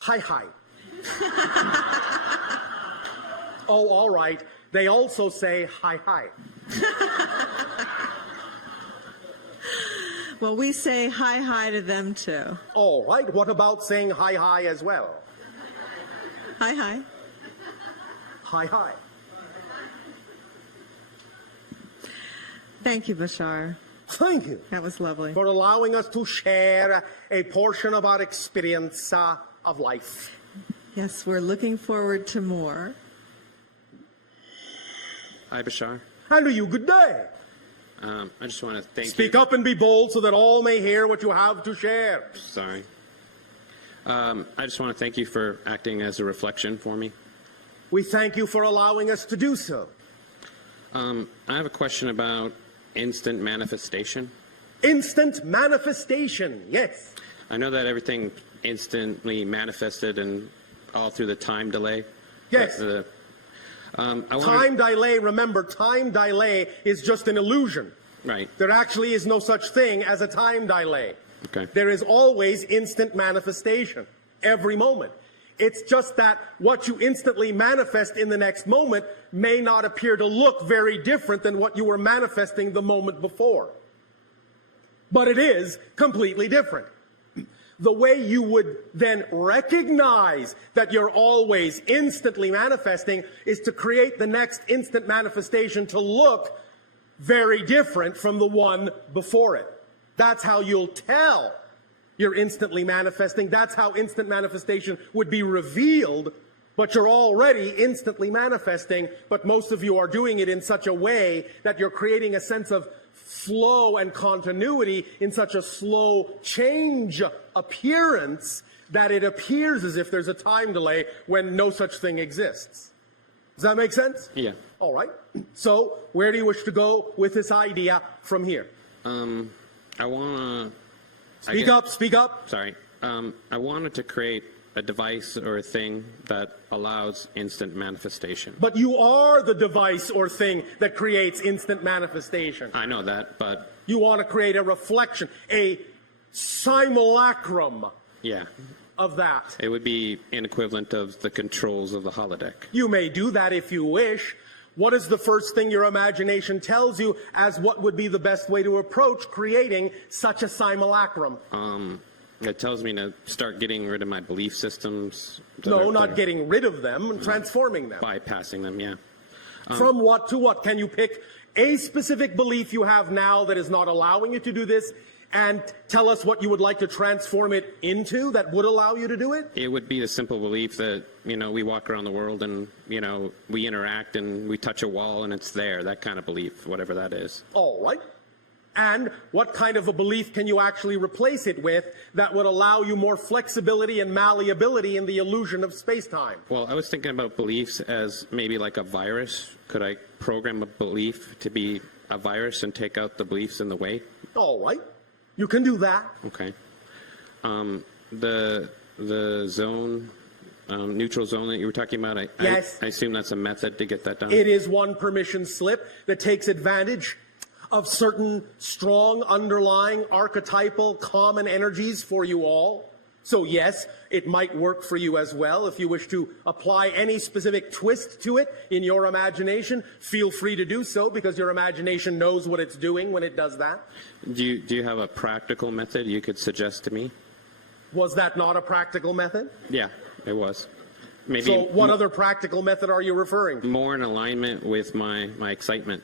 Hi, hi. Oh, all right. They also say hi, hi. Well, we say hi, hi to them too. All right. What about saying hi, hi as well? Hi, hi. Hi, hi. Thank you, Bashar. Thank you That was lovely. for allowing us to share a portion of our experience of life. Yes, we're looking forward to more. Hi, Bashar. And to you, good day. I just want to thank you. Speak up and be bold so that all may hear what you have to share. Sorry. I just want to thank you for acting as a reflection for me. We thank you for allowing us to do so. I have a question about instant manifestation. Instant manifestation, yes. I know that everything instantly manifested and all through the time delay. Yes. Time delay, remember, time delay is just an illusion. Right. There actually is no such thing as a time delay. Okay. There is always instant manifestation, every moment. It's just that what you instantly manifest in the next moment may not appear to look very different than what you were manifesting the moment before. But it is completely different. The way you would then recognize that you're always instantly manifesting is to create the next instant manifestation to look very different from the one before it. That's how you'll tell you're instantly manifesting. That's how instant manifestation would be revealed, but you're already instantly manifesting, but most of you are doing it in such a way that you're creating a sense of flow and continuity in such a slow change appearance that it appears as if there's a time delay when no such thing exists. Does that make sense? Yeah. All right. So where do you wish to go with this idea from here? I want to... Speak up. Sorry. I wanted to create a device or a thing that allows instant manifestation. But you are the device or thing that creates instant manifestation. I know that, but... You want to create a reflection, a simulacrum Yeah. of that. It would be an equivalent of the controls of the holodeck. You may do that if you wish. What is the first thing your imagination tells you as what would be the best way to approach creating such a simulacrum? It tells me to start getting rid of my belief systems. No, not getting rid of them, transforming them. Bypassing them, yeah. From what to what? Can you pick a specific belief you have now that is not allowing you to do this and tell us what you would like to transform it into that would allow you to do it? It would be the simple belief that, we walk around the world and, we interact and we touch a wall and it's there, that kind of belief, whatever that is. All right. And what kind of a belief can you actually replace it with that would allow you more flexibility and malleability in the illusion of space-time? Well, I was thinking about beliefs as maybe like a virus. Could I program a belief to be a virus and take out the beliefs in the way? All right. You can do that. Okay. The zone, neutral zone that you were talking about, Yes. I assume that's a method to get that done? It is one permission slip that takes advantage of certain strong underlying archetypal common energies for you all. So yes, it might work for you as well. If you wish to apply any specific twist to it in your imagination, feel free to do so because your imagination knows what it's doing when it does that. Do you have a practical method you could suggest to me? Was that not a practical method? Yeah, it was. Maybe So what other practical method are you referring to? more in alignment with my excitement.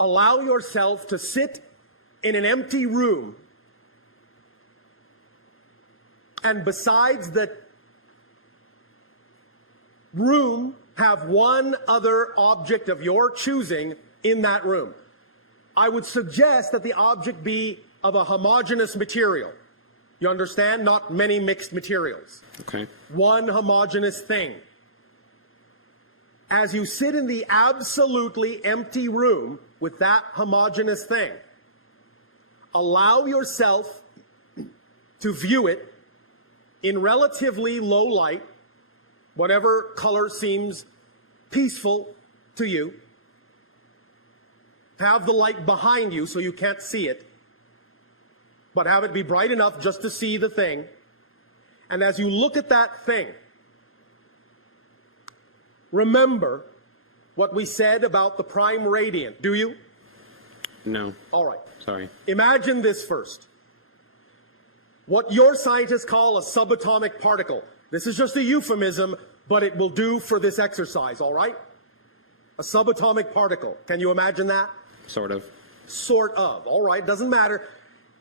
Allow yourself to sit in an empty room, and besides the room, have one other object of your choosing in that room. I would suggest that the object be of a homogeneous material. You understand? Not many mixed materials. Okay. One homogeneous thing. As you sit in the absolutely empty room with that homogeneous thing, allow yourself to view it in relatively low light, whatever color seems peaceful to you. Have the light behind you so you can't see it. but have it be bright enough just to see the thing. And as you look at that thing, remember what we said about the prime radiant, do you? No. All right. Sorry. Imagine this first. What your scientists call a subatomic particle. This is just a euphemism, but it will do for this exercise, all right? A subatomic particle. Can you imagine that? Sort of. Sort of. All right, doesn't matter.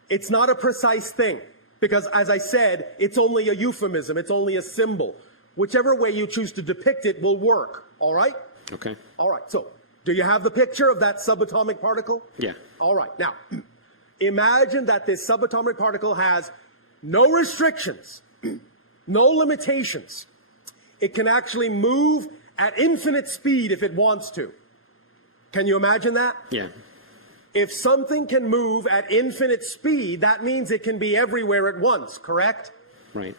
It's not a precise thing because, as I said, it's only a euphemism. It's only a symbol. Whichever way you choose to depict it will work, all right? Okay. All right, so do you have the picture of that subatomic particle? Yeah. All right, now, imagine that this subatomic particle has no restrictions, no limitations. It can actually move at infinite speed if it wants to. Can you imagine that? Yeah. If something can move at infinite speed, that means it can be everywhere at once, correct? Right.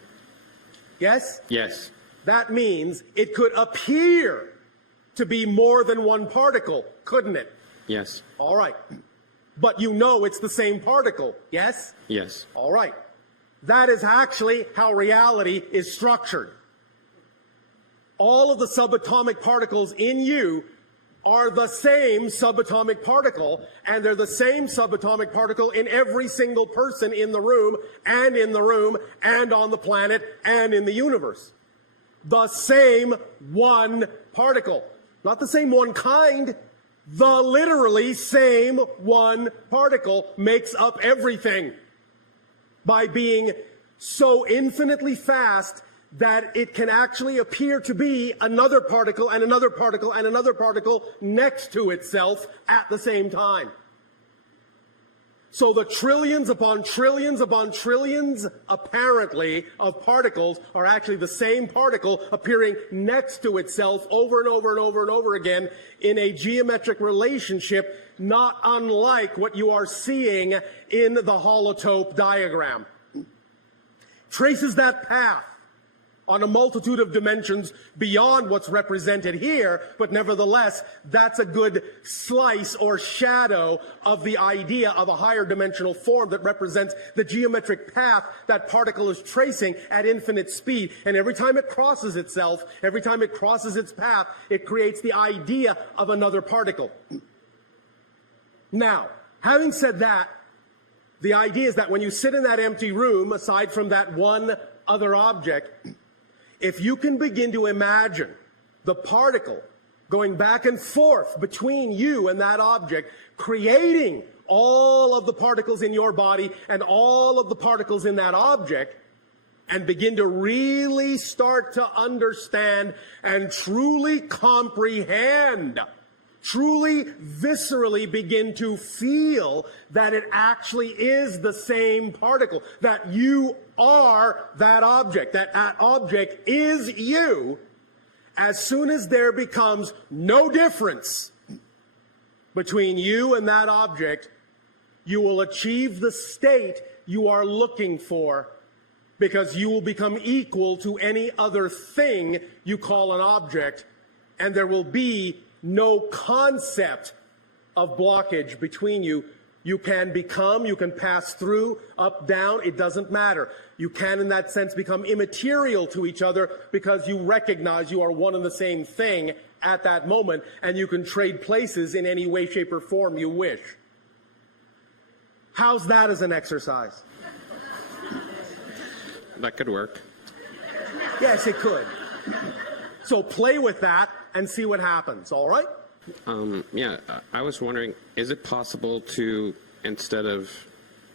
Yes? Yes. That means it could appear to be more than one particle, couldn't it? Yes. All right. But you know it's the same particle, yes? Yes. All right. That is actually how reality is structured. All of the subatomic particles in you are the same subatomic particle, and they're the same subatomic particle in every single person in the room, and on the planet, and in the universe. The same one particle. Not the same one kind. The literally same one particle makes up everything by being so infinitely fast that it can actually appear to be another particle and another particle and another particle next to itself at the same time. So the trillions upon trillions upon trillions, apparently, of particles are actually the same particle appearing next to itself over and over and over and over again in a geometric relationship not unlike what you are seeing in the holotope diagram. Traces that path on a multitude of dimensions beyond what's represented here, but nevertheless, that's a good slice or shadow of the idea of a higher dimensional form that represents the geometric path that particle is tracing at infinite speed. And every time it crosses itself, every time it crosses its path, it creates the idea of another particle. Now, having said that, the idea is that when you sit in that empty room, aside from that one other object, if you can begin to imagine the particle going back and forth between you and that object, creating all of the particles in your body and all of the particles in that object, and begin to really start to understand and truly comprehend, truly viscerally begin to feel that it actually is the same particle, that you are that object, that object is you. As soon as there becomes no difference between you and that object, you will achieve the state you are looking for, because you will become equal to any other thing you call an object, and there will be no concept of blockage between you. You can become, you can pass through, up, down, it doesn't matter. You can, in that sense, become immaterial to each other because you recognize you are one and the same thing at that moment, and you can trade places in any way, shape, or form you wish. How's that as an exercise? That could work. Yes, it could. So play with that and see what happens, all right? Yeah, I was wondering, is it possible to, instead of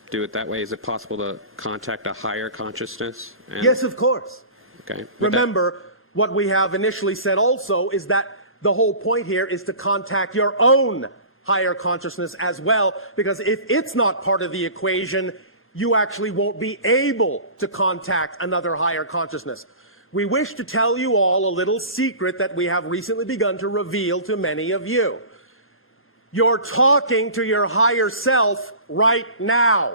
do it that way, is it possible to contact a higher consciousness? Yes, of course. Okay. Remember, what we have initially said also is that the whole point here is to contact your own higher consciousness as well, because if it's not part of the equation, you actually won't be able to contact another higher consciousness. We wish to tell you all a little secret that we have recently begun to reveal to many of you. You're talking to your higher self right now,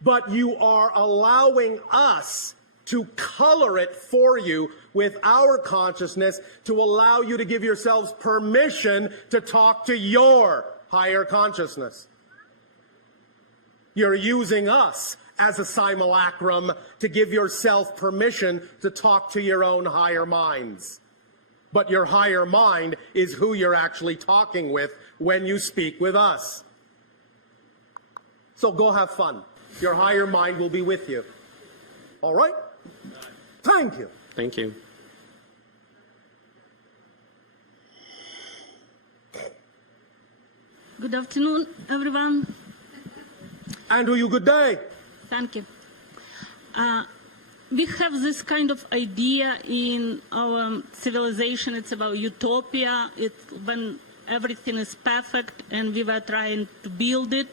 but you are allowing us to color it for you with our consciousness to allow you to give yourselves permission to talk to your higher consciousness. You're using us as a simulacrum to give yourself permission to talk to your own higher minds. But your higher mind is who you're actually talking with when you speak with us. So go have fun. Your higher mind will be with you. All right? Thank you. Thank you. Good afternoon, everyone. Andrew, you good day. Thank you. We have this kind of idea in our civilization. It's about utopia. It's when everything is perfect and we were trying to build it.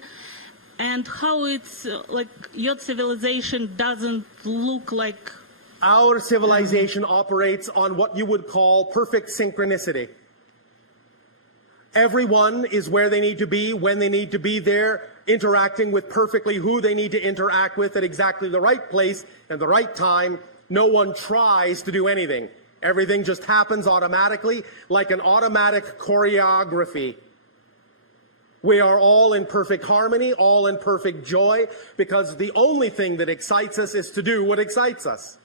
And how it's like your civilization doesn't look like... Our civilization operates on what you would call perfect synchronicity. Everyone is where they need to be, when they need to be there, interacting with perfectly who they need to interact with at exactly the right place and the right time. No one tries to do anything. Everything just happens automatically, like an automatic choreography. We are all in perfect harmony, all in perfect joy, because the only thing that excites us is to do what excites us.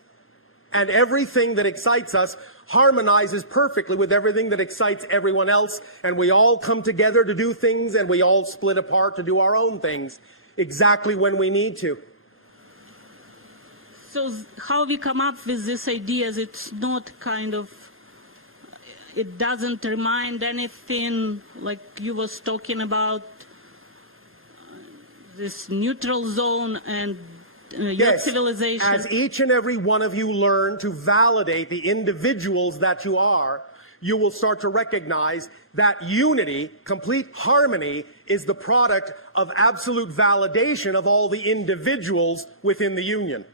And everything that excites us harmonizes perfectly with everything that excites everyone else, and we all come together to do things, and we all split apart to do our own things, exactly when we need to. So how we come up with these ideas, it's not kind of... It doesn't remind anything like you was talking about, this neutral zone and your civilization. As each and every one of you learn to validate the individuals that you are, you will start to recognize that unity, complete harmony, is the product of absolute validation of all the individuals within the union.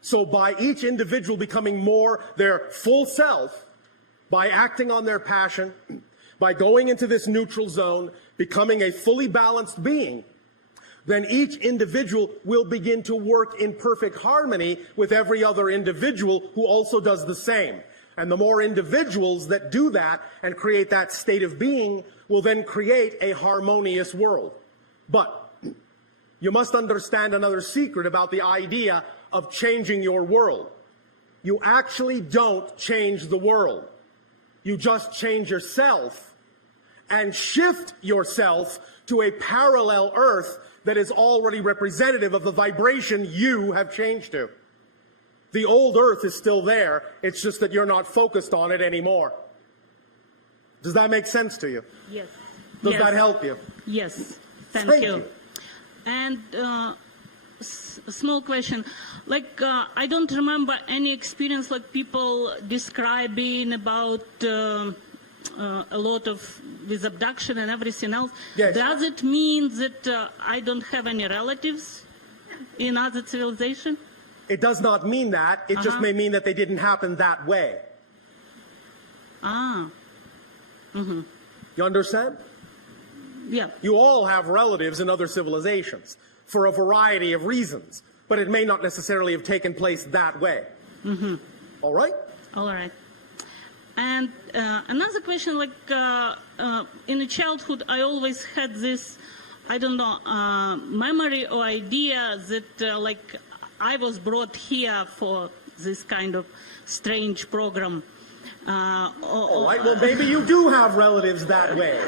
So by each individual becoming more their full self, by acting on their passion, by going into this neutral zone, becoming a fully balanced being, then each individual will begin to work in perfect harmony with every other individual who also does the same. And the more individuals that do that and create that state of being will then create a harmonious world. But you must understand another secret about the idea of changing your world. You actually don't change the world. You just change yourself and shift yourself to a parallel Earth that is already representative of the vibration you have changed to. The old Earth is still there, it's just that you're not focused on it anymore. Does that make sense to you? Yes. Does that help you? Yes. Thank Thank you. you. And small question, like I don't remember any experience like people describing about a lot of with abduction and everything else. Yes. Does it mean that I don't have any relatives in other civilization? It does not mean that. It just may mean that they didn't happen that way. Ah. Mm-hmm. You understand? Yeah. You all have relatives in other civilizations for a variety of reasons, but it may not necessarily have taken place that way. Mm-hmm. All right? All right. And another question, like in the childhood, I always had this, I don't know, memory or idea that like I was brought here for this kind of strange program. All right, well, maybe you do have relatives that way.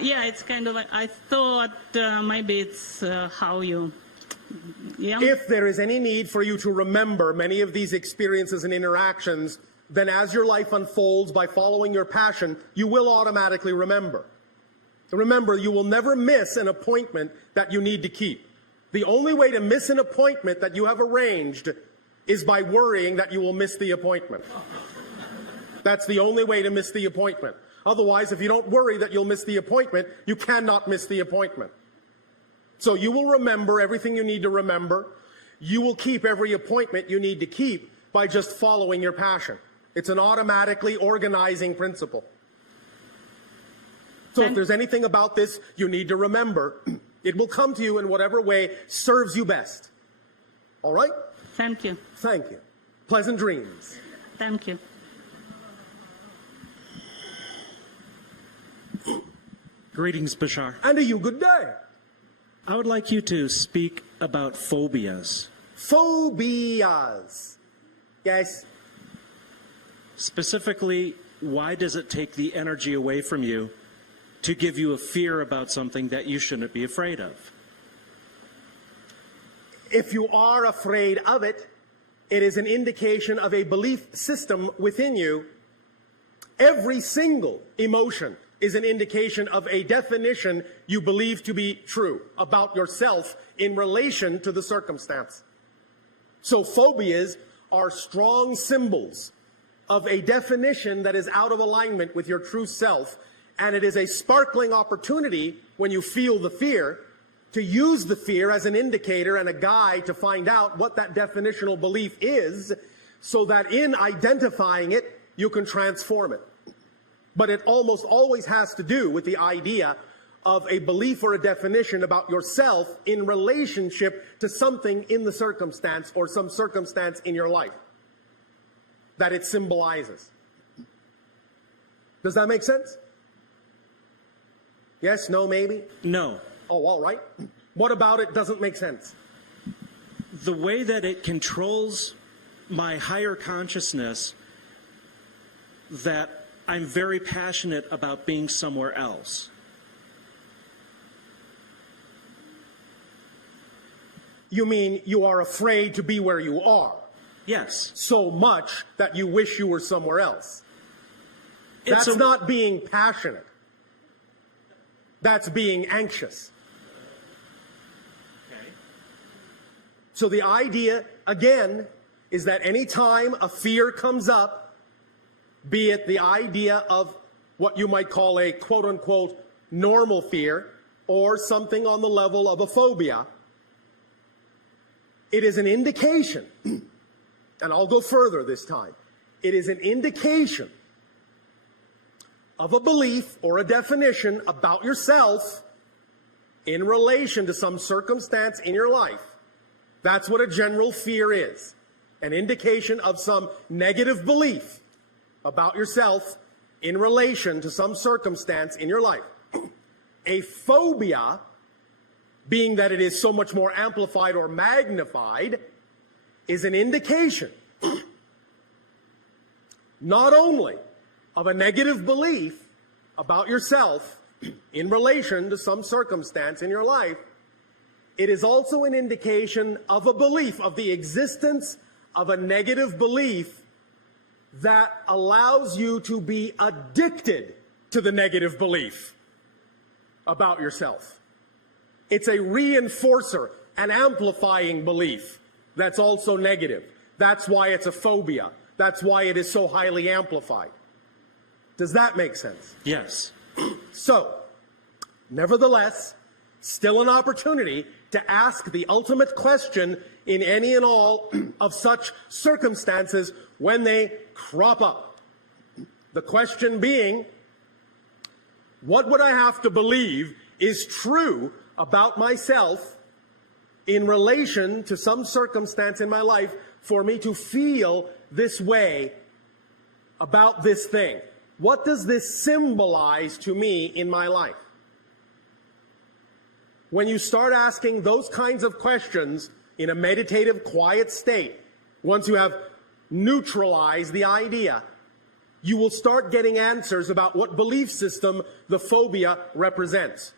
Yeah, it's kind of like, I thought maybe it's how you, yeah. If there is any need for you to remember many of these experiences and interactions, then as your life unfolds by following your passion, you will automatically remember. Remember, you will never miss an appointment that you need to keep. The only way to miss an appointment that you have arranged is by worrying that you will miss the appointment. That's the only way to miss the appointment. Otherwise, if you don't worry that you'll miss the appointment, you cannot miss the appointment. So you will remember everything you need to remember. You will keep every appointment you need to keep by just following your passion. It's an automatically organizing principle. So if there's anything about this you need to remember, it will come to you in whatever way serves you best. All right? Thank you. Thank you. Pleasant dreams. Thank you. Greetings, Bashar. And a you good day. I would like you to speak about phobias. Phobias. Yes. Specifically, why does it take the energy away from you to give you a fear about something that you shouldn't be afraid of? If you are afraid of it, it is an indication of a belief system within you. Every single emotion is an indication of a definition you believe to be true about yourself in relation to the circumstance. So phobias are strong symbols of a definition that is out of alignment with your true self, and it is a sparkling opportunity when you feel the fear to use the fear as an indicator and a guide to find out what that definitional belief is, so that in identifying it, you can transform it. But it almost always has to do with the idea of a belief or a definition about yourself in relationship to something in the circumstance or some circumstance in your life that it symbolizes. Does that make sense? Yes, no, maybe? No. Oh, all right. What about it doesn't make sense? The way that it controls my higher consciousness, that I'm very passionate about being somewhere else. You mean you are afraid to be where you are Yes. so much that you wish you were somewhere else? It's That's not being passionate. That's being anxious. Okay. So the idea, again, is that any time a fear comes up, be it the idea of what you might call a quote-unquote normal fear or something on the level of a phobia, it is an indication, and I'll go further this time, it is an indication of a belief or a definition about yourself in relation to some circumstance in your life. That's what a general fear is, an indication of some negative belief about yourself in relation to some circumstance in your life. A phobia, being that it is so much more amplified or magnified, is an indication not only of a negative belief about yourself in relation to some circumstance in your life, it is also an indication of a belief, of the existence of a negative belief that allows you to be addicted to the negative belief about yourself. It's a reinforcer, an amplifying belief that's also negative. That's why it's a phobia. That's why it is so highly amplified. Does that make sense? Yes. So, nevertheless, still an opportunity to ask the ultimate question in any and all of such circumstances when they crop up. The question being, what would I have to believe is true about myself in relation to some circumstance in my life for me to feel this way about this thing? What does this symbolize to me in my life? When you start asking those kinds of questions in a meditative, quiet state, once you have neutralized the idea, you will start getting answers about what belief system the phobia represents.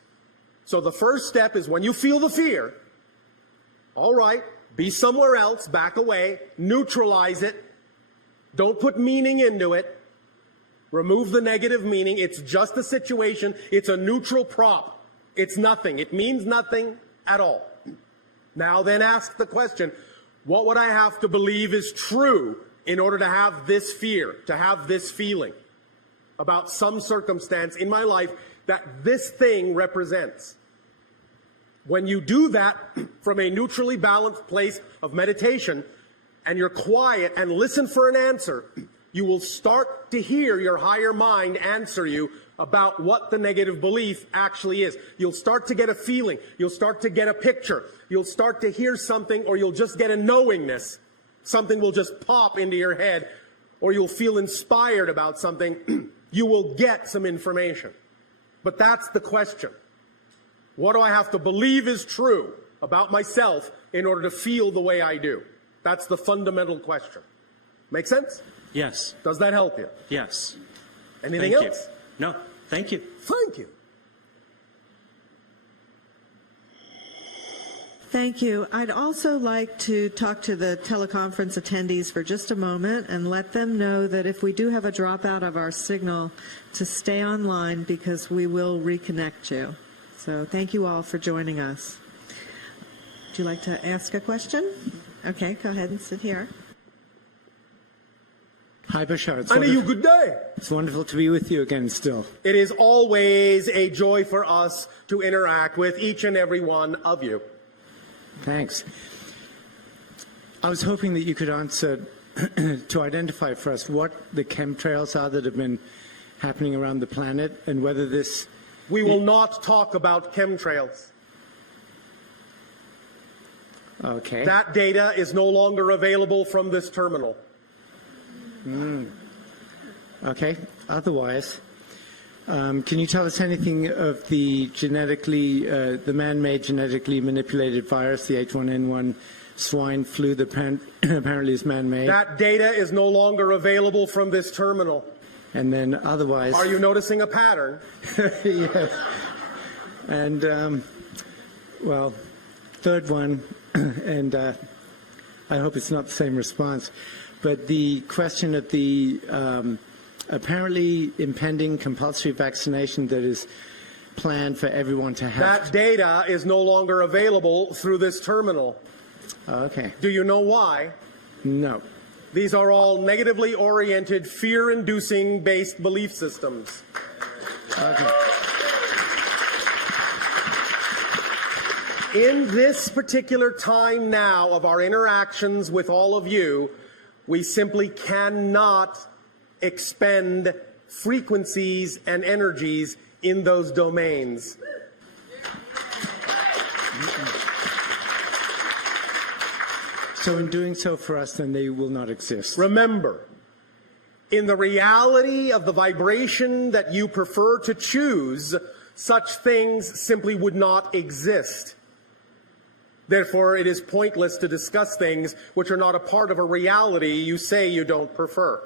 So the first step is when you feel the fear, all right, be somewhere else, back away, neutralize it, don't put meaning into it, remove the negative meaning. It's just a situation. It's a neutral prop. It's nothing. It means nothing at all. Now then ask the question, what would I have to believe is true in order to have this fear, to have this feeling about some circumstance in my life that this thing represents? When you do that from a neutrally balanced place of meditation and you're quiet and listen for an answer, you will start to hear your higher mind answer you about what the negative belief actually is. You'll start to get a feeling. You'll start to get a picture. You'll start to hear something, or you'll just get a knowingness. Something will just pop into your head, or you'll feel inspired about something. You will get some information. But that's the question. What do I have to believe is true about myself in order to feel the way I do? That's the fundamental question. Make sense? Yes. Does that help you? Yes. Anything Thank else? you. No. Thank you. Thank you. Thank you. I'd also like to talk to the teleconference attendees for just a moment and let them know that if we do have a dropout of our signal, to stay online because we will reconnect you. So thank you all for joining us. Would you like to ask a question? Okay, go ahead and sit here. Hi, Bashar. And you good day. It's wonderful to be with you again still. It is always a joy for us to interact with each and every one of you. Thanks. I was hoping that you could answer to identify for us what the chemtrails are that have been happening around the planet and whether this... We will not talk about chemtrails. Okay. That data is no longer available from this terminal. Okay. Otherwise, can you tell us anything of the the man-made genetically manipulated virus, the H1N1 swine flu that apparently is man-made? That data is no longer available from this terminal. And then otherwise... Are you noticing a pattern? Yes. And, well, third one, and I hope it's not the same response, but the question of the apparently impending compulsory vaccination that is planned for everyone to have. That data is no longer available through this terminal. Okay. Do you know why? No. These are all negatively oriented, fear-inducing based belief systems. Okay. In this particular time now of our interactions with all of you, we simply cannot expend frequencies and energies in those domains. So in doing so for us, then they will not exist. Remember, in the reality of the vibration that you prefer to choose, such things simply would not exist. Therefore, it is pointless to discuss things which are not a part of a reality you say you don't prefer.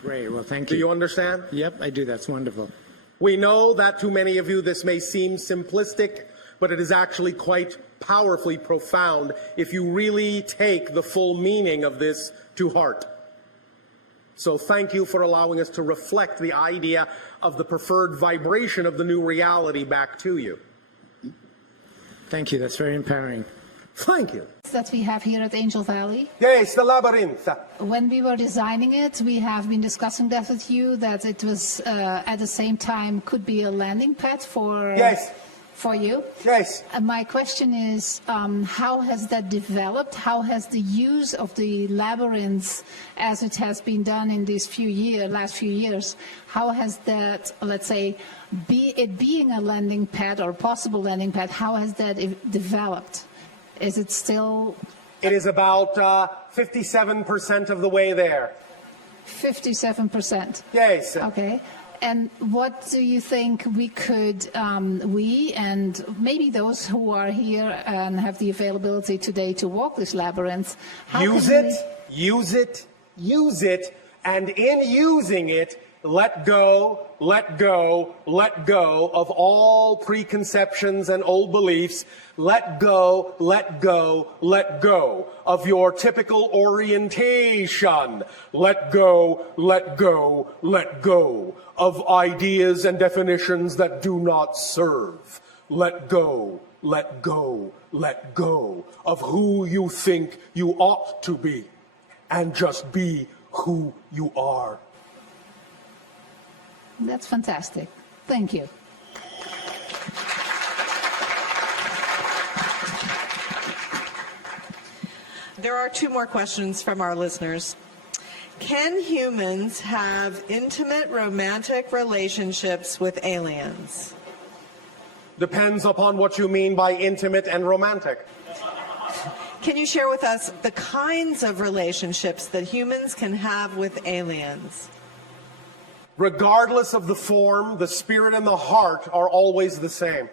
Great. Well, thank you. Do you understand? Yep, I do. That's wonderful. We know that to many of you this may seem simplistic, but it is actually quite powerfully profound if you really take the full meaning of this to heart. So thank you for allowing us to reflect the idea of the preferred vibration of the new reality back to you. Thank you. That's very empowering. Thank you. That we have here at Angel Valley. Yes, the labyrinth. When we were designing it, we have been discussing that with you, that it was at the same time could be a landing pad for Yes. For you. Yes. My question is, how has that developed? How has the use of the labyrinth, as it has been done in these last few years, how has that, let's say, it being a landing pad or possible landing pad, how has that developed? Is it still? It is about 57% of the way there. 57%. Yes. Okay. And what do you think we could, we and maybe those who are here and have the availability today to walk this labyrinth, how Use can it, use it, use it, and in using it, let go, let go, let go of all preconceptions and old beliefs. Let go, let go, let go of your typical orientation. Let go, let go, let go of ideas and definitions that do not serve. Let go, let go, let go of who you think you ought to be, and just be who you are. That's fantastic. Thank you. There are two more questions from our listeners. Can humans have intimate romantic relationships with aliens? Depends upon what you mean by intimate and romantic. Can you share with us the kinds of relationships that humans can have with aliens? Regardless of the form, the spirit and the heart are always the same.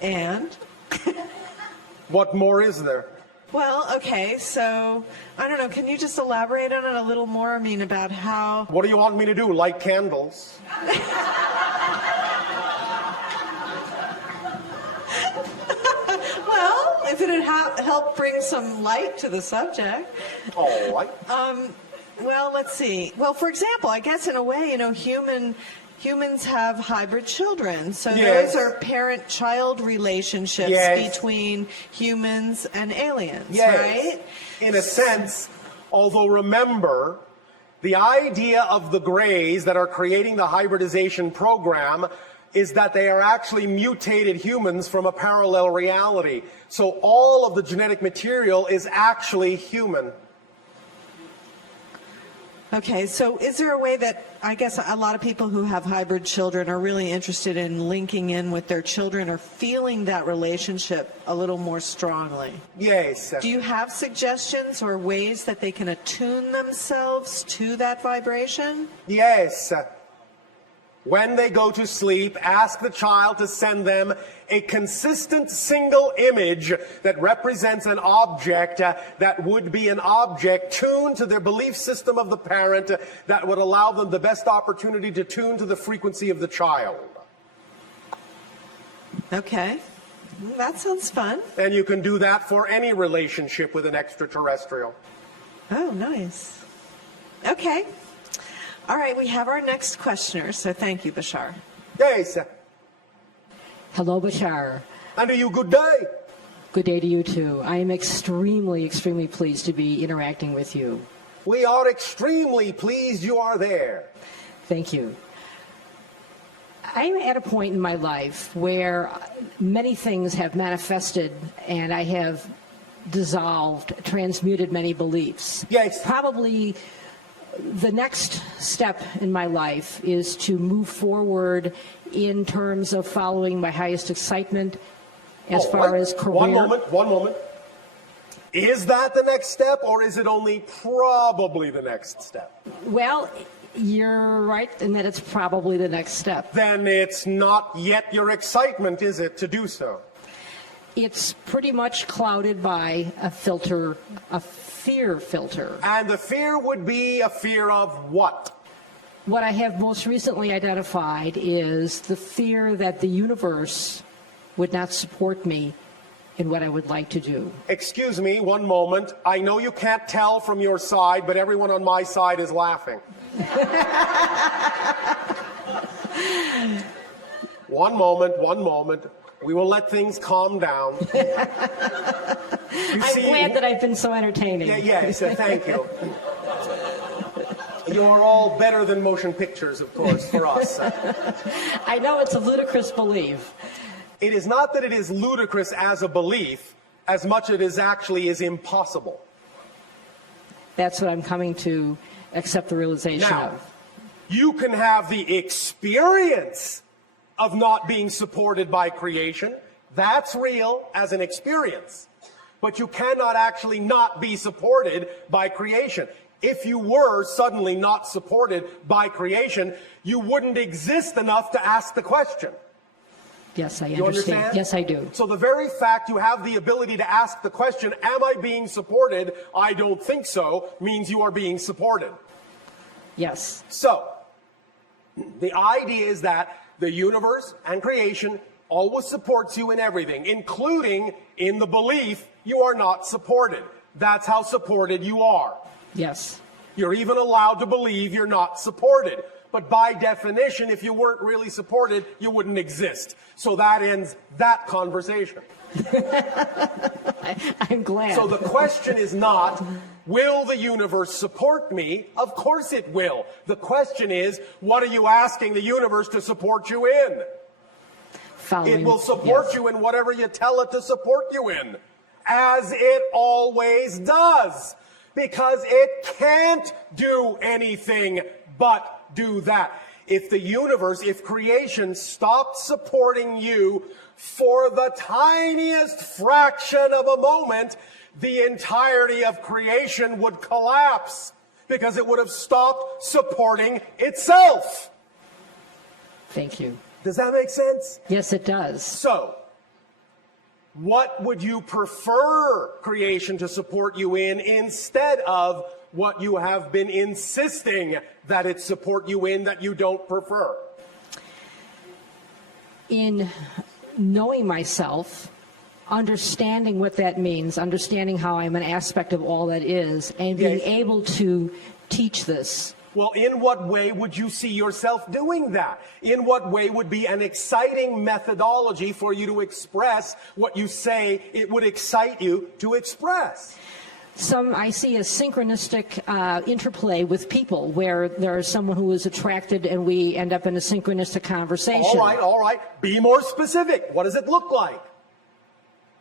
And? What more is there? Well, okay, so, I don't know, can you just elaborate on it a little more? I mean, about how... What do you want me to do? Light candles? Well, if it had helped bring some light to the subject. All right. Well, let's see. Well, for example, I guess in a way, humans have hybrid children. So Yes. those are parent-child relationships Yes. between humans and aliens, Yes. right? In a sense, although remember, the idea of the Greys that are creating the hybridization program is that they are actually mutated humans from a parallel reality. So all of the genetic material is actually human. Okay, so is there a way that, I guess a lot of people who have hybrid children are really interested in linking in with their children or feeling that relationship a little more strongly? Yes. Do you have suggestions or ways that they can attune themselves to that vibration? Yes. When they go to sleep, ask the child to send them a consistent single image that represents an object that would be an object tuned to their belief system of the parent that would allow them the best opportunity to tune to the frequency of the child. Okay, that sounds fun. And you can do that for any relationship with an extraterrestrial. Oh, nice. Okay. All right, we have our next questioner, so thank you, Bashar. Yes. Hello, Bashar. And to you, good day. Good day to you, too. I am extremely, extremely pleased to be interacting with you. We are extremely pleased you are there. Thank you. I'm at a point in my life where many things have manifested and I have dissolved, transmuted many beliefs. Yes. Probably the next step in my life is to move forward in terms of following my highest excitement as far as career. One moment. Is that the next step, or is it only probably the next step? Well, you're right in that it's probably the next step. Then it's not yet your excitement, is it, to do so? It's pretty much clouded by a filter, a fear filter. And the fear would be a fear of what? What I have most recently identified is the fear that the universe would not support me in what I would like to do. Excuse me, one moment. I know you can't tell from your side, but everyone on my side is laughing. One moment. We will let things calm down. I'm glad that I've been so entertaining. Yes, thank you. You're all better than motion pictures, of course, for us. I know it's a ludicrous belief. It is not that it is ludicrous as a belief, as much as it actually is impossible. That's what I'm coming to accept the realization of. You can have the experience of not being supported by creation. That's real as an experience. But you cannot actually not be supported by creation. If you were suddenly not supported by creation, you wouldn't exist enough to ask the question. Yes, I You understand? Yes, I do. So the very fact you have the ability to ask the question, am I being supported? I don't think so, means you are being supported. Yes. So, the idea is that the universe and creation always supports you in everything, including in the belief you are not supported. That's how supported you are. Yes. You're even allowed to believe you're not supported. But by definition, if you weren't really supported, you wouldn't exist. So that ends that conversation. I'm glad. So the question is not, will the universe support me? Of course it will. The question is, what are you asking the universe to support you in? It will support you in whatever you tell it to support you in, as it always does, because it can't do anything but do that. If the universe, if creation stopped supporting you for the tiniest fraction of a moment, the entirety of creation would collapse because it would have stopped supporting itself. Thank you. Does that make sense? Yes, it does. So, What would you prefer creation to support you in instead of what you have been insisting that it support you in that you don't prefer? In knowing myself, understanding what that means, understanding how I'm an aspect of all that is, and being able to teach this. Well, in what way would you see yourself doing that? In what way would be an exciting methodology for you to express what you say it would excite you to express? I see a synchronistic interplay with people where there is someone who is attracted and we end up in a synchronistic conversation. All right. Be more specific. What does it look like?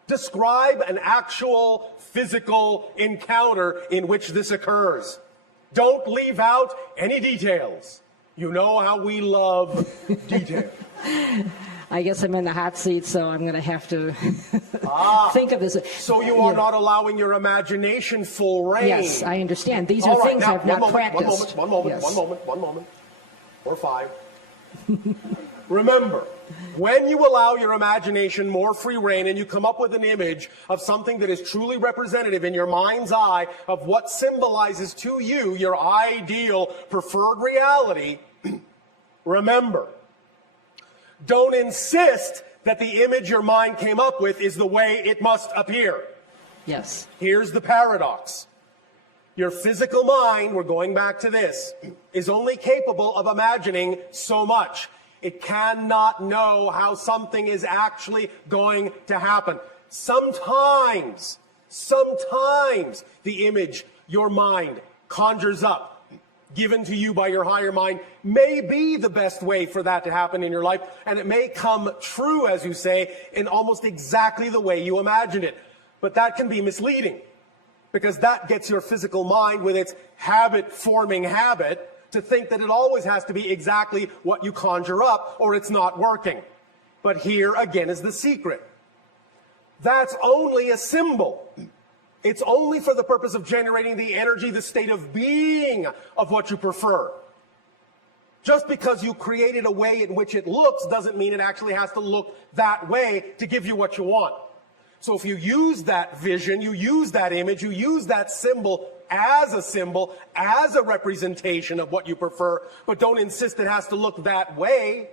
Describe an actual physical encounter in which this occurs. Don't leave out any details. You know how we love detail. I guess I'm in the hot seat, so I'm going to have to think of this. So you are not allowing your imagination full reign. Yes, I understand. These are things I've not practiced. One moment. Or 5. Remember, when you allow your imagination more free reign and you come up with an image of something that is truly representative in your mind's eye of what symbolizes to you your ideal preferred reality, remember, don't insist that the image your mind came up with is the way it must appear. Yes. Here's the paradox. Your physical mind, we're going back to this, is only capable of imagining so much. It cannot know how something is actually going to happen. Sometimes the image your mind conjures up, given to you by your higher mind, may be the best way for that to happen in your life, and it may come true, as you say, in almost exactly the way you imagined it. But that can be misleading, because that gets your physical mind, with its habit-forming habit, to think that it always has to be exactly what you conjure up, or it's not working. But here, again, is the secret. That's only a symbol. It's only for the purpose of generating the energy, the state of being of what you prefer. Just because you created a way in which it looks doesn't mean it actually has to look that way to give you what you want. So if you use that vision, you use that image, you use that symbol, as a representation of what you prefer, but don't insist it has to look that way,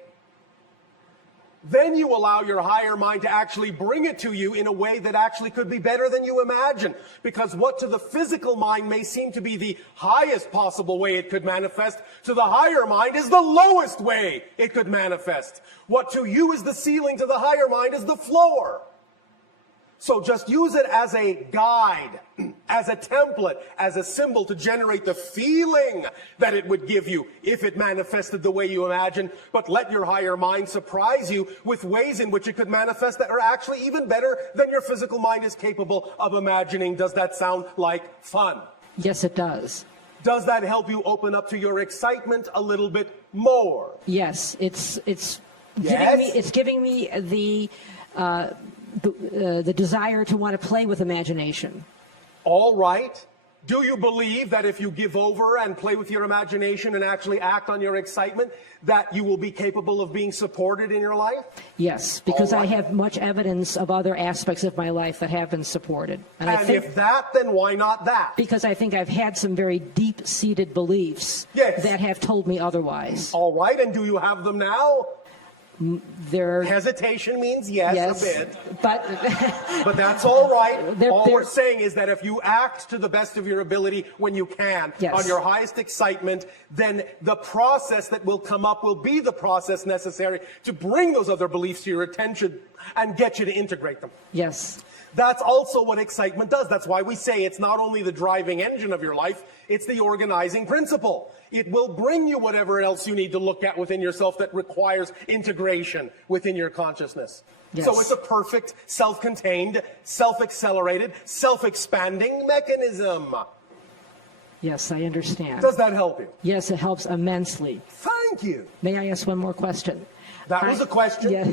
then you allow your higher mind to actually bring it to you in a way that actually could be better than you imagine. Because what to the physical mind may seem to be the highest possible way it could manifest, to the higher mind is the lowest way it could manifest. What to you is the ceiling, to the higher mind is the floor. So just use it as a guide, as a template, as a symbol to generate the feeling that it would give you if it manifested the way you imagine. But let your higher mind surprise you with ways in which it could manifest that are actually even better than your physical mind is capable of imagining. Does that sound like fun? Yes, it does. Does that help you open up to your excitement a little bit more? Yes, it's giving me the desire to want to play with imagination. All right. Do you believe that if you give over and play with your imagination and actually act on your excitement, that you will be capable of being supported in your life? Yes, because I have much evidence of other aspects of my life that have been supported. And if that, then why not that? Because I think I've had some very deep-seated beliefs that have told me otherwise. All right, and do you have them now? Hesitation means yes, a bit. But that's all right. All we're saying is that if you act to the best of your ability when you can, on your highest excitement, then the process that will come up will be the process necessary to bring those other beliefs to your attention and get you to integrate them. Yes. That's also what excitement does. That's why we say it's not only the driving engine of your life, it's the organizing principle. It will bring you whatever else you need to look at within yourself that requires integration within your consciousness. Yes. So it's a perfect, self-contained, self-accelerated, self-expanding mechanism. Yes, I understand. Does that help you? Yes, it helps immensely. Thank you. May I ask one more question? That was a question. Yeah.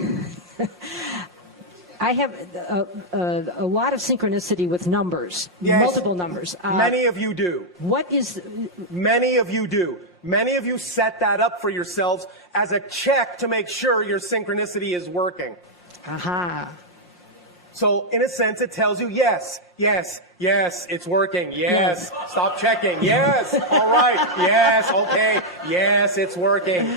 I have a lot of synchronicity with numbers, multiple numbers. Many of you do. Many of you do. Many of you set that up for yourselves as a check to make sure your synchronicity is working. Aha. So in a sense, it tells you, yes, yes, yes, it's working. Yes, stop checking. Yes, all right. Yes, okay. Yes, it's working.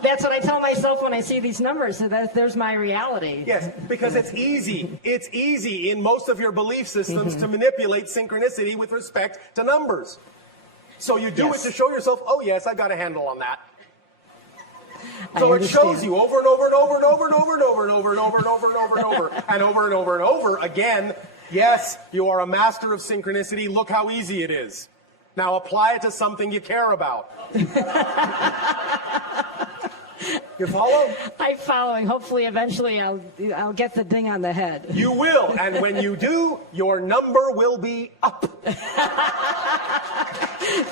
That's what I tell myself when I see these numbers. So there's my reality. Yes, because it's easy. It's easy in most of your belief systems to manipulate synchronicity with respect to numbers. So you do it to show yourself, oh yes, I've got a handle on that. So it shows you over and over and over and over and over and over and over and over and over and over and over and over and over and over again. Yes, you are a master of synchronicity. Look how easy it is. Now apply it to something you care about. You follow? I'm following. Hopefully, eventually, I'll get the ding on the head. You will, and when you do, your number will be up.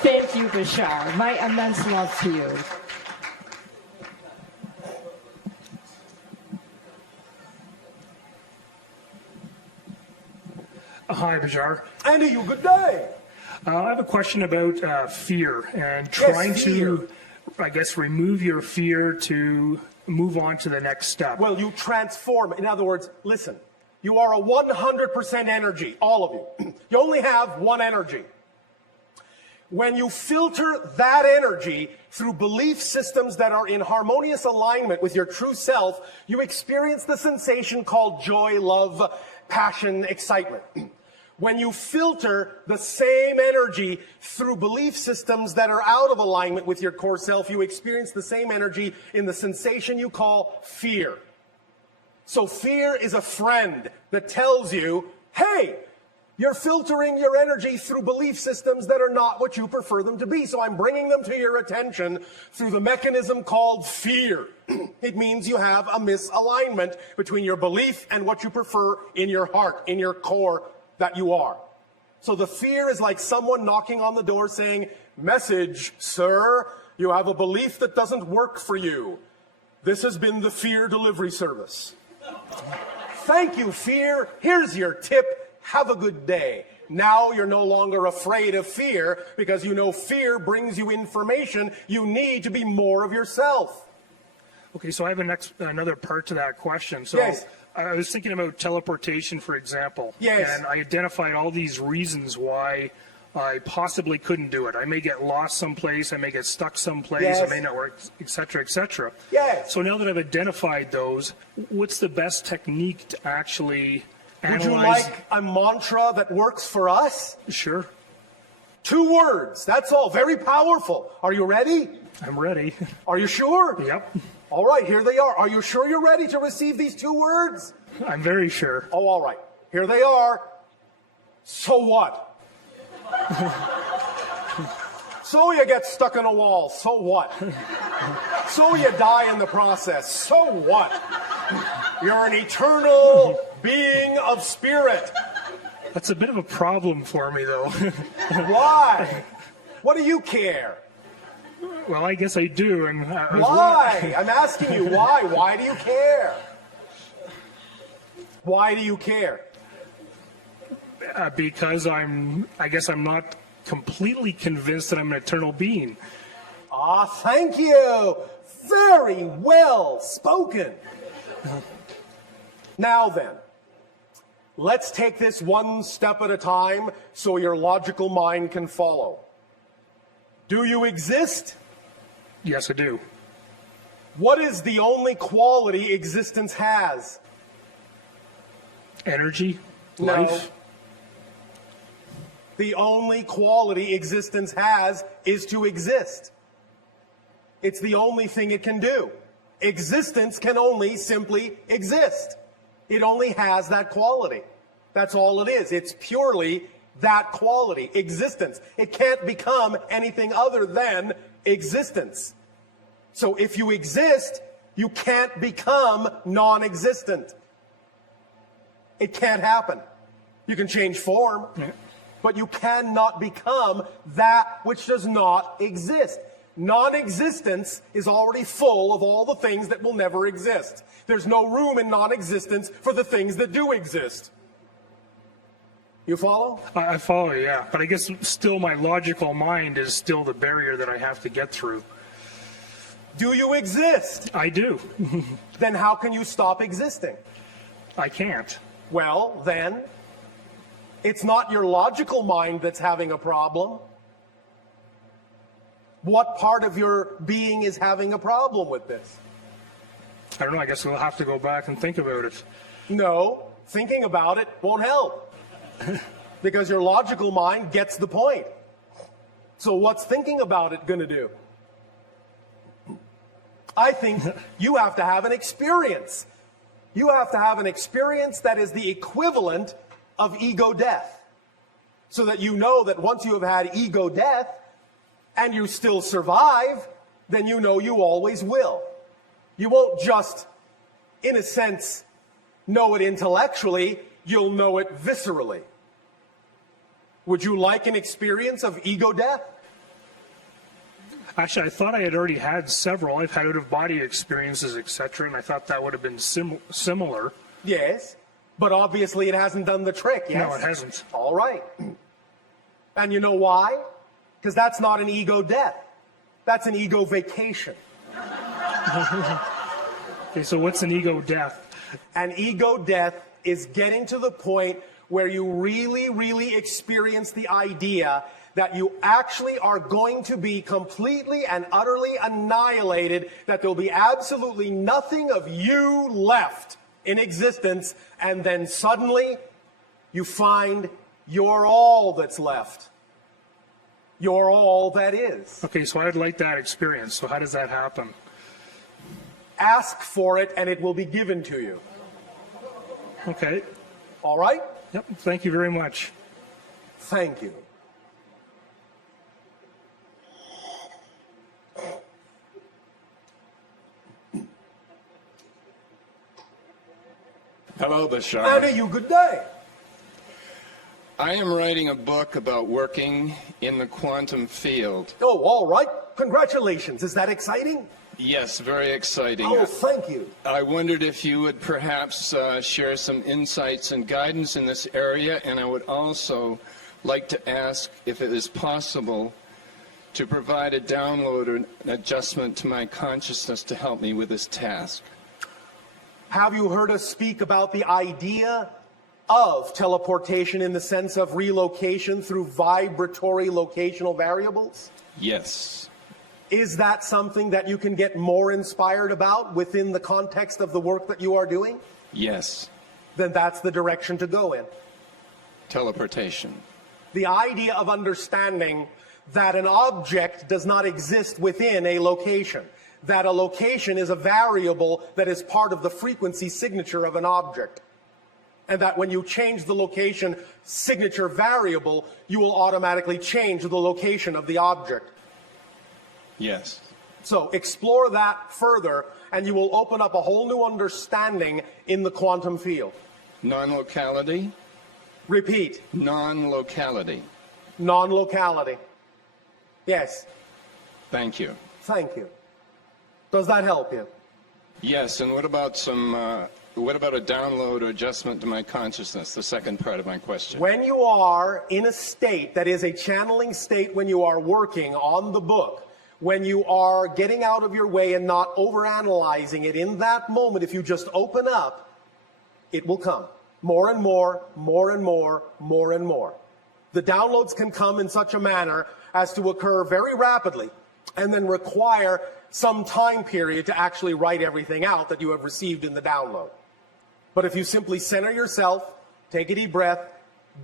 Thank you, Bashar. My immense love to you. Hi, Bashar. And to you, good day. I have a question about fear and trying to, I guess, remove your fear to move on to the next step. Well, you transform. In other words, listen, you are a 100% energy, all of you. You only have one energy. When you filter that energy through belief systems that are in harmonious alignment with your true self, you experience the sensation called joy, love, passion, excitement. When you filter the same energy through belief systems that are out of alignment with your core self, you experience the same energy in the sensation you call fear. So fear is a friend that tells you, hey, you're filtering your energy through belief systems that are not what you prefer them to be. So I'm bringing them to your attention through the mechanism called fear. It means you have a misalignment between your belief and what you prefer in your heart, in your core that you are. So the fear is like someone knocking on the door saying, message, sir, you have a belief that doesn't work for you. This has been the fear delivery service. Thank you, fear. Here's your tip. Have a good day. Now you're no longer afraid of fear because you know fear brings you information you need to be more of yourself. Okay, so I have another part to that question. So yes. I was thinking about teleportation, for example. Yes. And I identified all these reasons why I possibly couldn't do it. I may get lost someplace, I may get stuck someplace, yes. it may not work, et cetera, et cetera. Yes. So now that I've identified those, what's the best technique to actually analyze? Would you like a mantra that works for us? Sure. 2 words, that's all. Very powerful. Are you ready? I'm ready. Are you sure? Yep. All right, here they are. Are you sure you're ready to receive these 2 words? I'm very sure. Oh, all right. Here they are. So what? So you get stuck in a wall. So what? So you die in the process. So what? You're an eternal being of spirit. That's a bit of a problem for me, though. Why? What do you care? Well, I guess I do. And why? I'm asking you, why? Why do you care? Why do you care? Because I guess I'm not completely convinced that I'm an eternal being. Ah, thank you. Very well spoken. Now then, let's take this one step at a time so your logical mind can follow. Do you exist? Yes, I do. What is the only quality existence has? Energy? No. Life? The only quality existence has is to exist. It's the only thing it can do. Existence can only simply exist. It only has that quality. That's all it is. It's purely that quality, existence. It can't become anything other than existence. So if you exist, you can't become non-existent. It can't happen. You can change form, but you cannot become that which does not exist. Non-existence is already full of all the things that will never exist. There's no room in non-existence for the things that do exist. You follow? I follow, yeah. But I guess still my logical mind is still the barrier that I have to get through. Do you exist? I do. Then how can you stop existing? I can't. Well, then, it's not your logical mind that's having a problem. What part of your being is having a problem with this? I don't know. I guess we'll have to go back and think about it. No, thinking about it won't help. Because your logical mind gets the point. So what's thinking about it going to do? I think you have to have an experience. You have to have an experience that is the equivalent of ego death. So that you know that once you have had ego death and you still survive, then you know you always will. You won't just, in a sense, know it intellectually, you'll know it viscerally. Would you like an experience of ego death? Actually, I thought I had already had several. I've had out-of-body experiences, etc., and I thought that would have been similar. Yes, but obviously it hasn't done the trick, yes? No, it hasn't. All right. And you know why? Because that's not an ego death. That's an ego vacation. Okay, so what's an ego death? An ego death is getting to the point where you really, really experience the idea that you actually are going to be completely and utterly annihilated, that there'll be absolutely nothing of you left in existence, and then suddenly you find you're all that's left. You're all that is. Okay, so I'd like that experience. So how does that happen? Ask for it and it will be given to you. Okay. All right? Yep, thank you very much. Thank you. Hello, Bashar. How do you? Good day. I am writing a book about working in the quantum field. Oh, all right. Congratulations. Is that exciting? Yes, very exciting. Oh, thank you. I wondered if you would perhaps share some insights and guidance in this area, and I would also like to ask if it is possible to provide a download or an adjustment to my consciousness to help me with this task. Have you heard us speak about the idea of teleportation in the sense of relocation through vibratory locational variables? Yes. Is that something that you can get more inspired about within the context of the work that you are doing? Yes. Then that's the direction to go in. Teleportation. The idea of understanding that an object does not exist within a location, that a location is a variable that is part of the frequency signature of an object, and that when you change the location signature variable, you will automatically change the location of the object. Yes. So explore that further, and you will open up a whole new understanding in the quantum field. Non-locality? Repeat. Non-locality. Non-locality. Yes. Thank you. Thank you. Does that help you? Yes, and what about what about a download or adjustment to my consciousness, the second part of my question? When you are in a state that is a channeling state, when you are working on the book, when you are getting out of your way and not overanalyzing it, in that moment, if you just open up, it will come. More and more, more and more, more and more. The downloads can come in such a manner as to occur very rapidly and then require some time period to actually write everything out that you have received in the download. But if you simply center yourself, take a deep breath,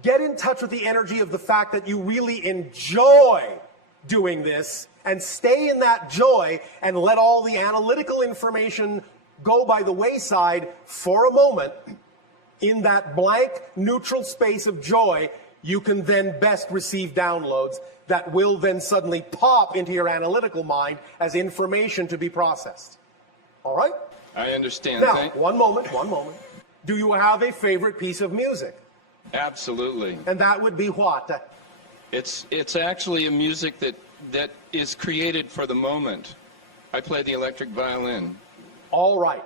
get in touch with the energy of the fact that you really enjoy doing this, and stay in that joy and let all the analytical information go by the wayside for a moment, in that blank, neutral space of joy, you can then best receive downloads that will then suddenly pop into your analytical mind as information to be processed. All right? I understand. Now, one moment. Do you have a favorite piece of music? Absolutely. And that would be what? It's actually a music that is created for the moment. I play the electric violin. All right.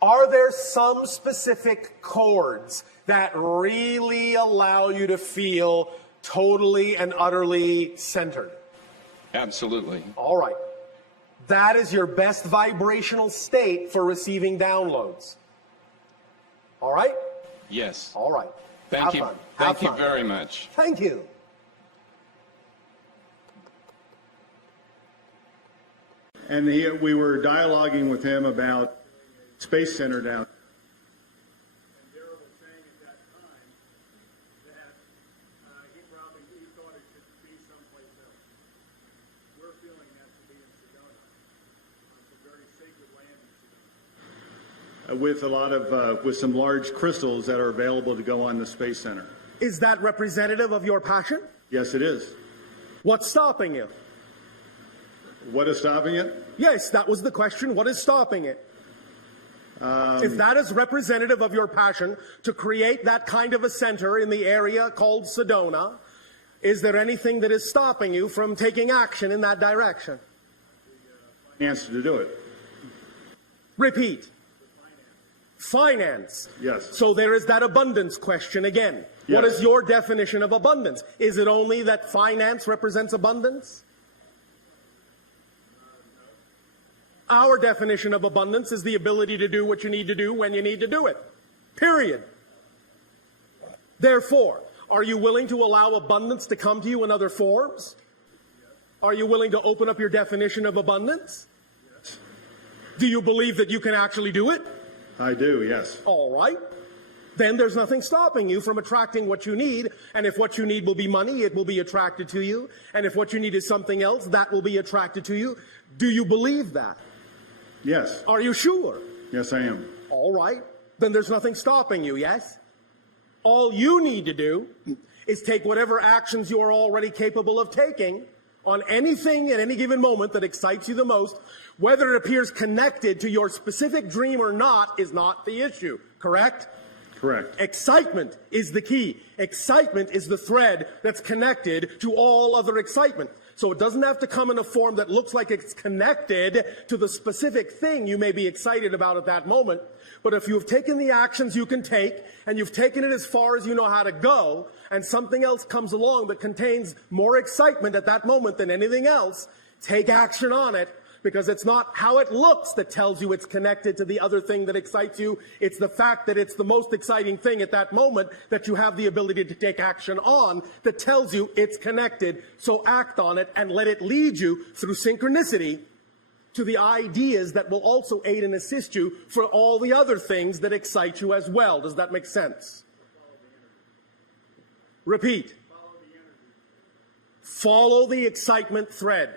Are there some specific chords that really allow you to feel totally and utterly centered? Absolutely. All right. That is your best vibrational state for receiving downloads. All right? Yes. All right. Thank Have you. fun. Have Thank you fun. very much. Thank you. And we were dialoguing with him about Space Center down. And Darrell was saying at that time that he thought it should be someplace else. We're feeling that to be in Sedona, on some very sacred land in Sedona, with a lot of with some large crystals that are available to go on the Space Center. Is that representative of your passion? Yes, it is. What's stopping you? What is stopping it? Yes, that was the question. What is stopping it? If that is representative of your passion to create that kind of a center in the area called Sedona, is there anything that is stopping you from taking action in that direction? The answer to do it. Repeat. Finance. Yes. So there is that abundance question again. Yes. What is your definition of abundance? Is it only that finance represents abundance? Our definition of abundance is the ability to do what you need to do when you need to do it. Period. Therefore, are you willing to allow abundance to come to you in other forms? Are you willing to open up your definition of abundance? Yes. Do you believe that you can actually do it? I do, yes. All right. Then there's nothing stopping you from attracting what you need. And if what you need will be money, it will be attracted to you. And if what you need is something else, that will be attracted to you. Do you believe that? Yes. Are you sure? Yes, I am. All right. Then there's nothing stopping you, yes? All you need to do is take whatever actions you are already capable of taking on anything at any given moment that excites you the most. Whether it appears connected to your specific dream or not is not the issue, correct? Correct. Excitement is the key. Excitement is the thread that's connected to all other excitement. So it doesn't have to come in a form that looks like it's connected to the specific thing you may be excited about at that moment. But if you've taken the actions you can take, and you've taken it as far as you know how to go, and something else comes along that contains more excitement at that moment than anything else, take action on it. Because it's not how it looks that tells you it's connected to the other thing that excites you. It's the fact that it's the most exciting thing at that moment that you have the ability to take action on that tells you it's connected. So act on it and let it lead you through synchronicity to the ideas that will also aid and assist you for all the other things that excite you as well. Does that make sense? Repeat. Follow the excitement thread.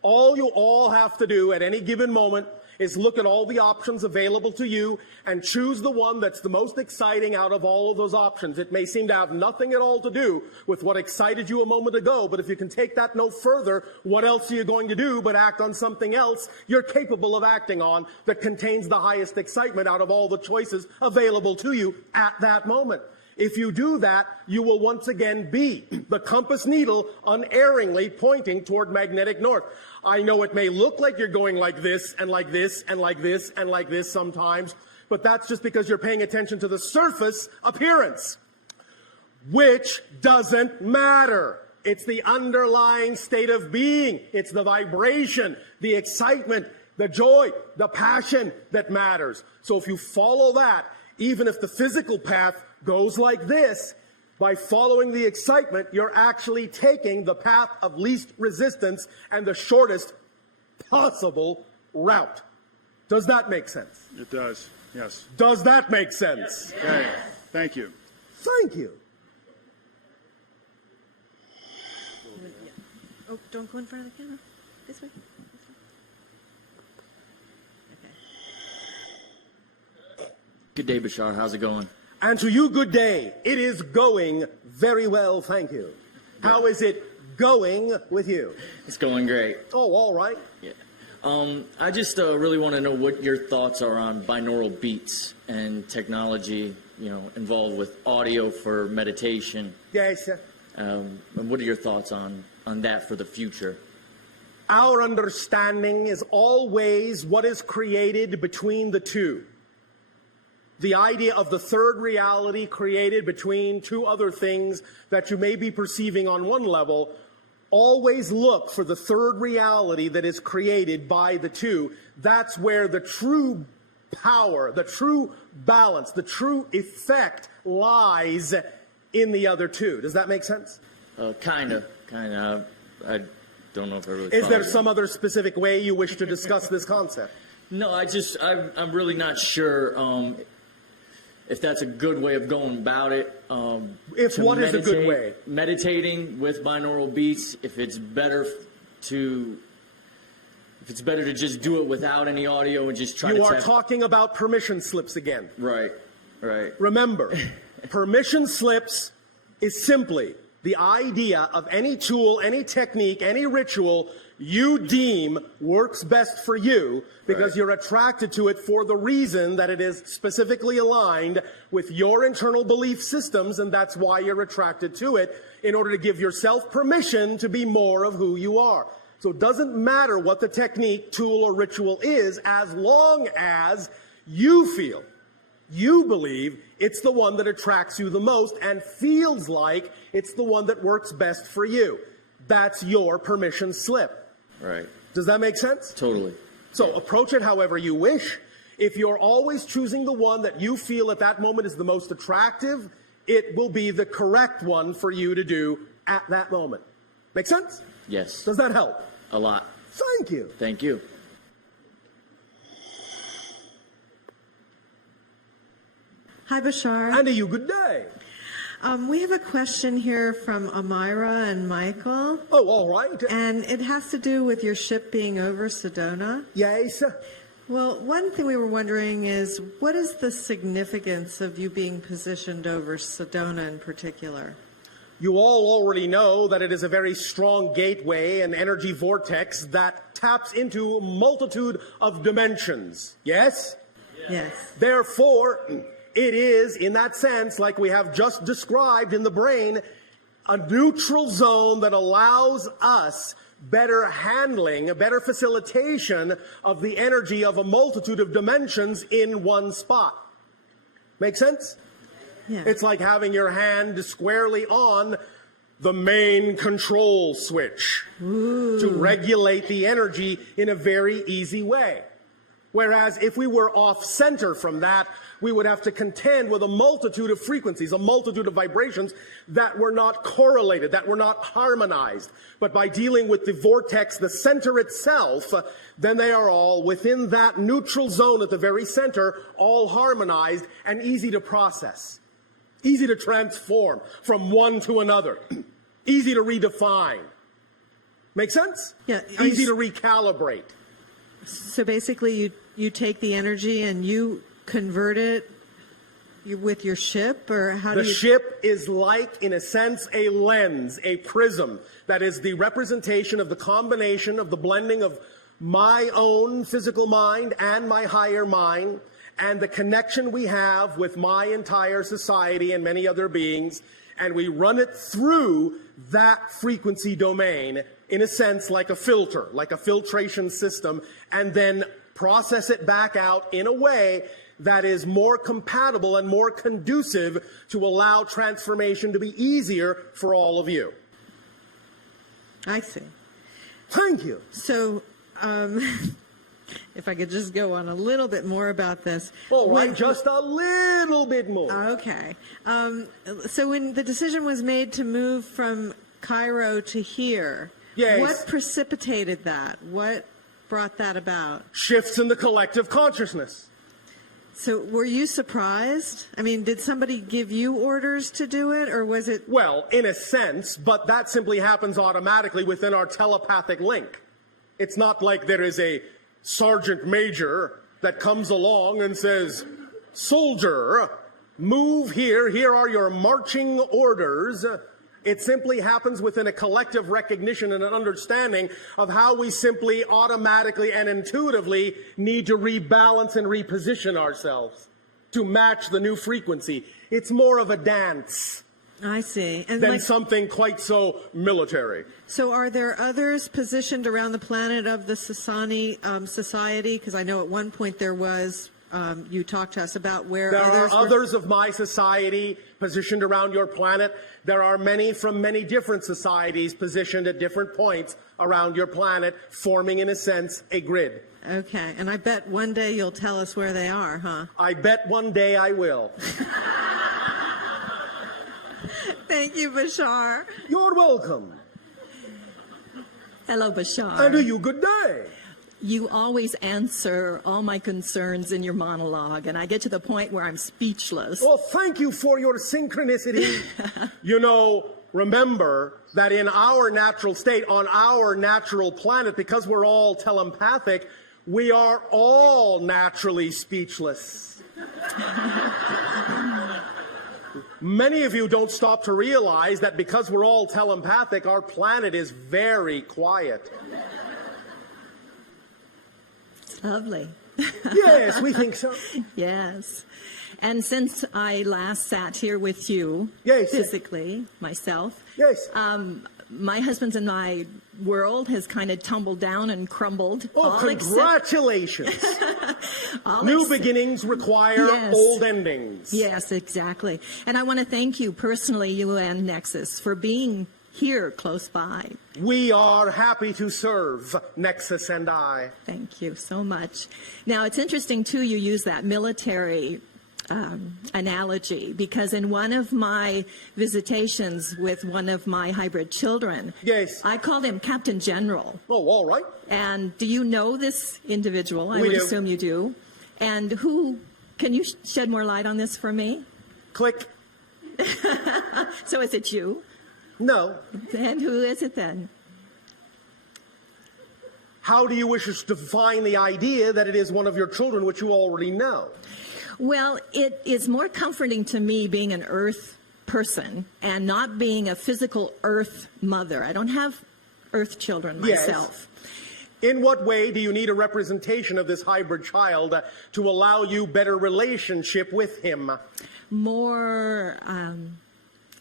All you all have to do at any given moment is look at all the options available to you and choose the one that's the most exciting out of all of those options. It may seem to have nothing at all to do with what excited you a moment ago, but if you can take that no further, what else are you going to do but act on something else you're capable of acting on that contains the highest excitement out of all the choices available to you at that moment? If you do that, you will once again be the compass needle unerringly pointing toward magnetic north. I know it may look like you're going like this and like this and like this and like this sometimes, but that's just because you're paying attention to the surface appearance, which doesn't matter. It's the underlying state of being. It's the vibration, the excitement, the joy, the passion that matters. So if you follow that, even if the physical path goes like this, by following the excitement, you're actually taking the path of least resistance and the shortest possible route. Does that make sense? It does, yes. Does that make sense? Yes. Okay, thank you. Thank you. Oh, don't go in front of the camera. This way. Good day, Bashar. How's it going? And to you, good day. It is going very well, thank you. How is it going with you? It's going great. Oh, all right. Yeah. I just really want to know what your thoughts are on binaural beats and technology, involved with audio for meditation. Yes, sir. And what are your thoughts on that for the future? Our understanding is always what is created between the two. The idea of the third reality created between two other things that you may be perceiving on one level, always look for the third reality that is created by the two. That's where the true power, the true balance, the true effect lies in the other two. Does that make sense? Kind of. I don't know if I really. Is there some other specific way you wish to discuss this concept? No, I'm really not sure if that's a good way of going about it. If what is a good way? Meditating with binaural beats. If it's better to just do it without any audio and just try to. You are talking about permission slips again. Right. Remember, permission slips is simply the idea of any tool, any technique, any ritual you deem works best for you because you're attracted to it for the reason that it is specifically aligned with your internal belief systems, and that's why you're attracted to it, in order to give yourself permission to be more of who you are. So it doesn't matter what the technique, tool, or ritual is, as long as you feel, you believe it's the one that attracts you the most and feels like it's the one that works best for you. That's your permission slip. Right. Does that make sense? Totally. So approach it however you wish. If you're always choosing the one that you feel at that moment is the most attractive, it will be the correct one for you to do at that moment. Make sense? Yes. Does that help? A lot. Thank you. Thank you. Hi, Bashar. And to you, good day. We have a question here from Amira and Michael. Oh, all right. And it has to do with your ship being over Sedona. Yes. Well, one thing we were wondering is, what is the significance of you being positioned over Sedona in particular? You all already know that it is a very strong gateway and energy vortex that taps into a multitude of dimensions. Yes? Yes. Therefore, it is, in that sense, like we have just described in the brain, a neutral zone that allows us better handling, a better facilitation of the energy of a multitude of dimensions in one spot. Make sense? Yeah. It's like having your hand squarely on the main control switch to regulate the energy in a very easy way. Whereas if we were off center from that, we would have to contend with a multitude of frequencies, a multitude of vibrations that were not correlated, that were not harmonized. But by dealing with the vortex, the center itself, then they are all within that neutral zone at the very center, all harmonized and easy to process, easy to transform from one to another, easy to redefine. Make sense? Yeah. Easy to recalibrate. So basically, you take the energy and you convert it with your ship, or how do you? The ship is like, in a sense, a lens, a prism that is the representation of the combination of the blending of my own physical mind and my higher mind, and the connection we have with my entire society and many other beings, and we run it through that frequency domain, in a sense, like a filter, like a filtration system, and then process it back out in a way that is more compatible and more conducive to allow transformation to be easier for all of you. I see. Thank you. So, if I could just go on a little bit more about this. All right, just a little bit more. Okay. So when the decision was made to move from Cairo to here, yes, what precipitated that? What brought that about? Shifts in the collective consciousness. So were you surprised? I mean, did somebody give you orders to do it, or was it? Well, in a sense, but that simply happens automatically within our telepathic link. It's not like there is a sergeant major that comes along and says, "Soldier, move here. Here are your marching orders." It simply happens within a collective recognition and an understanding of how we simply automatically and intuitively need to rebalance and reposition ourselves to match the new frequency. It's more of a dance. I see. And than something quite so military. So are there others positioned around the planet of the Sasani society? Because I know at one point there was you talk to us about where There others are were- others of my society positioned around your planet. There are many from many different societies positioned at different points around your planet, forming, in a sense, a grid. Okay, and I bet one day you'll tell us where they are, huh? I bet one day I will. Thank you, Bashar. You're welcome. Hello, Bashar. And to you, good day. You always answer all my concerns in your monologue, and I get to the point where I'm speechless. Well, thank you for your synchronicity. You know, remember that in our natural state, on our natural planet, because we're all telepathic, we are all naturally speechless. Many of you don't stop to realize that because we're all telepathic, our planet is very quiet. Lovely. Yes, we think so. Yes. And since I last sat here with you, yes, physically, myself, yes, my husband's and my world has kind of tumbled down and crumbled. Oh, congratulations. New beginnings require old endings. Yes, exactly. And I want to thank you personally, you and Nexus, for being here close by. We are happy to serve, Nexus and I. Thank you so much. Now, it's interesting, too, you use that military analogy, because in one of my visitations with one of my hybrid children, yes, I called him Captain General. Oh, all right. And do you know this individual? I We would do. assume you do. And who, can you shed more light on this for me? Click. So is it you? No. And who is it then? How do you wish us to define the idea that it is one of your children, which you already know? Well, it is more comforting to me being an earth person and not being a physical earth mother. I don't have earth children myself. Yes. In what way do you need a representation of this hybrid child to allow you better relationship with him? More,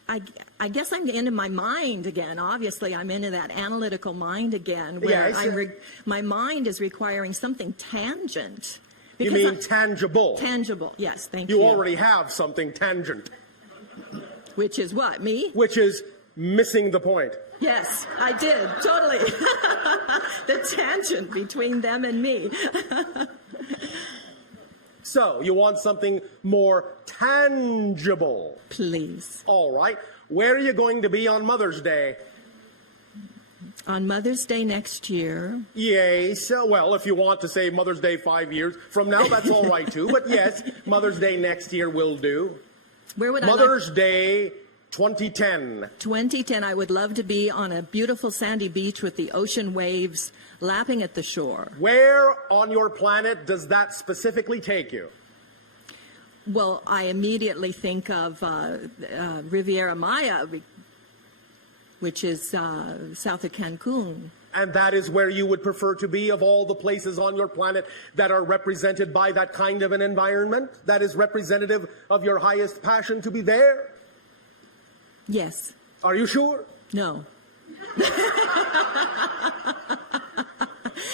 I guess I'm into my mind again. Obviously, I'm into that analytical mind again, where Yes. my mind is requiring something tangent. You mean tangible? Tangible, yes, thank you. You already have something tangent. Which is what, me? Which is missing the point. Yes, I did, totally. The tangent between them and me. So, you want something more tangible? Please. All right. Where are you going to be on Mother's Day? On Mother's Day next year. Yes. Well, if you want to say Mother's Day 5 years from now, that's all right, too. But yes, Mother's Day next year will do. Where would Mother's Day 2010. 2010, I would love to be on a beautiful sandy beach with the ocean waves lapping at the shore. Where on your planet does that specifically take you? Well, I immediately think of Riviera Maya, which is south of Cancun. And that is where you would prefer to be of all the places on your planet that are represented by that kind of an environment that is representative of your highest passion to be there? Yes. Are you sure? No.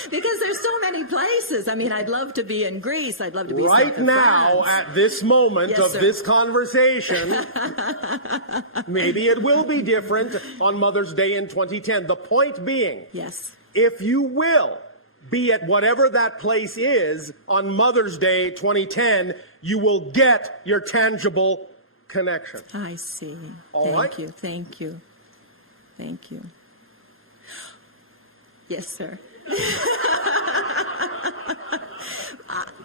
Because there's so many places. I mean, I'd love to be in Greece. I'd love to be right south of now, France. at this moment Yes, of sir. this conversation, maybe it will be different on Mother's Day in 2010. The point being, yes, if you will be at whatever that place is on Mother's Day 2010, you will get your tangible connection. I see. All Thank right. you. Thank you. Thank you. Yes, sir.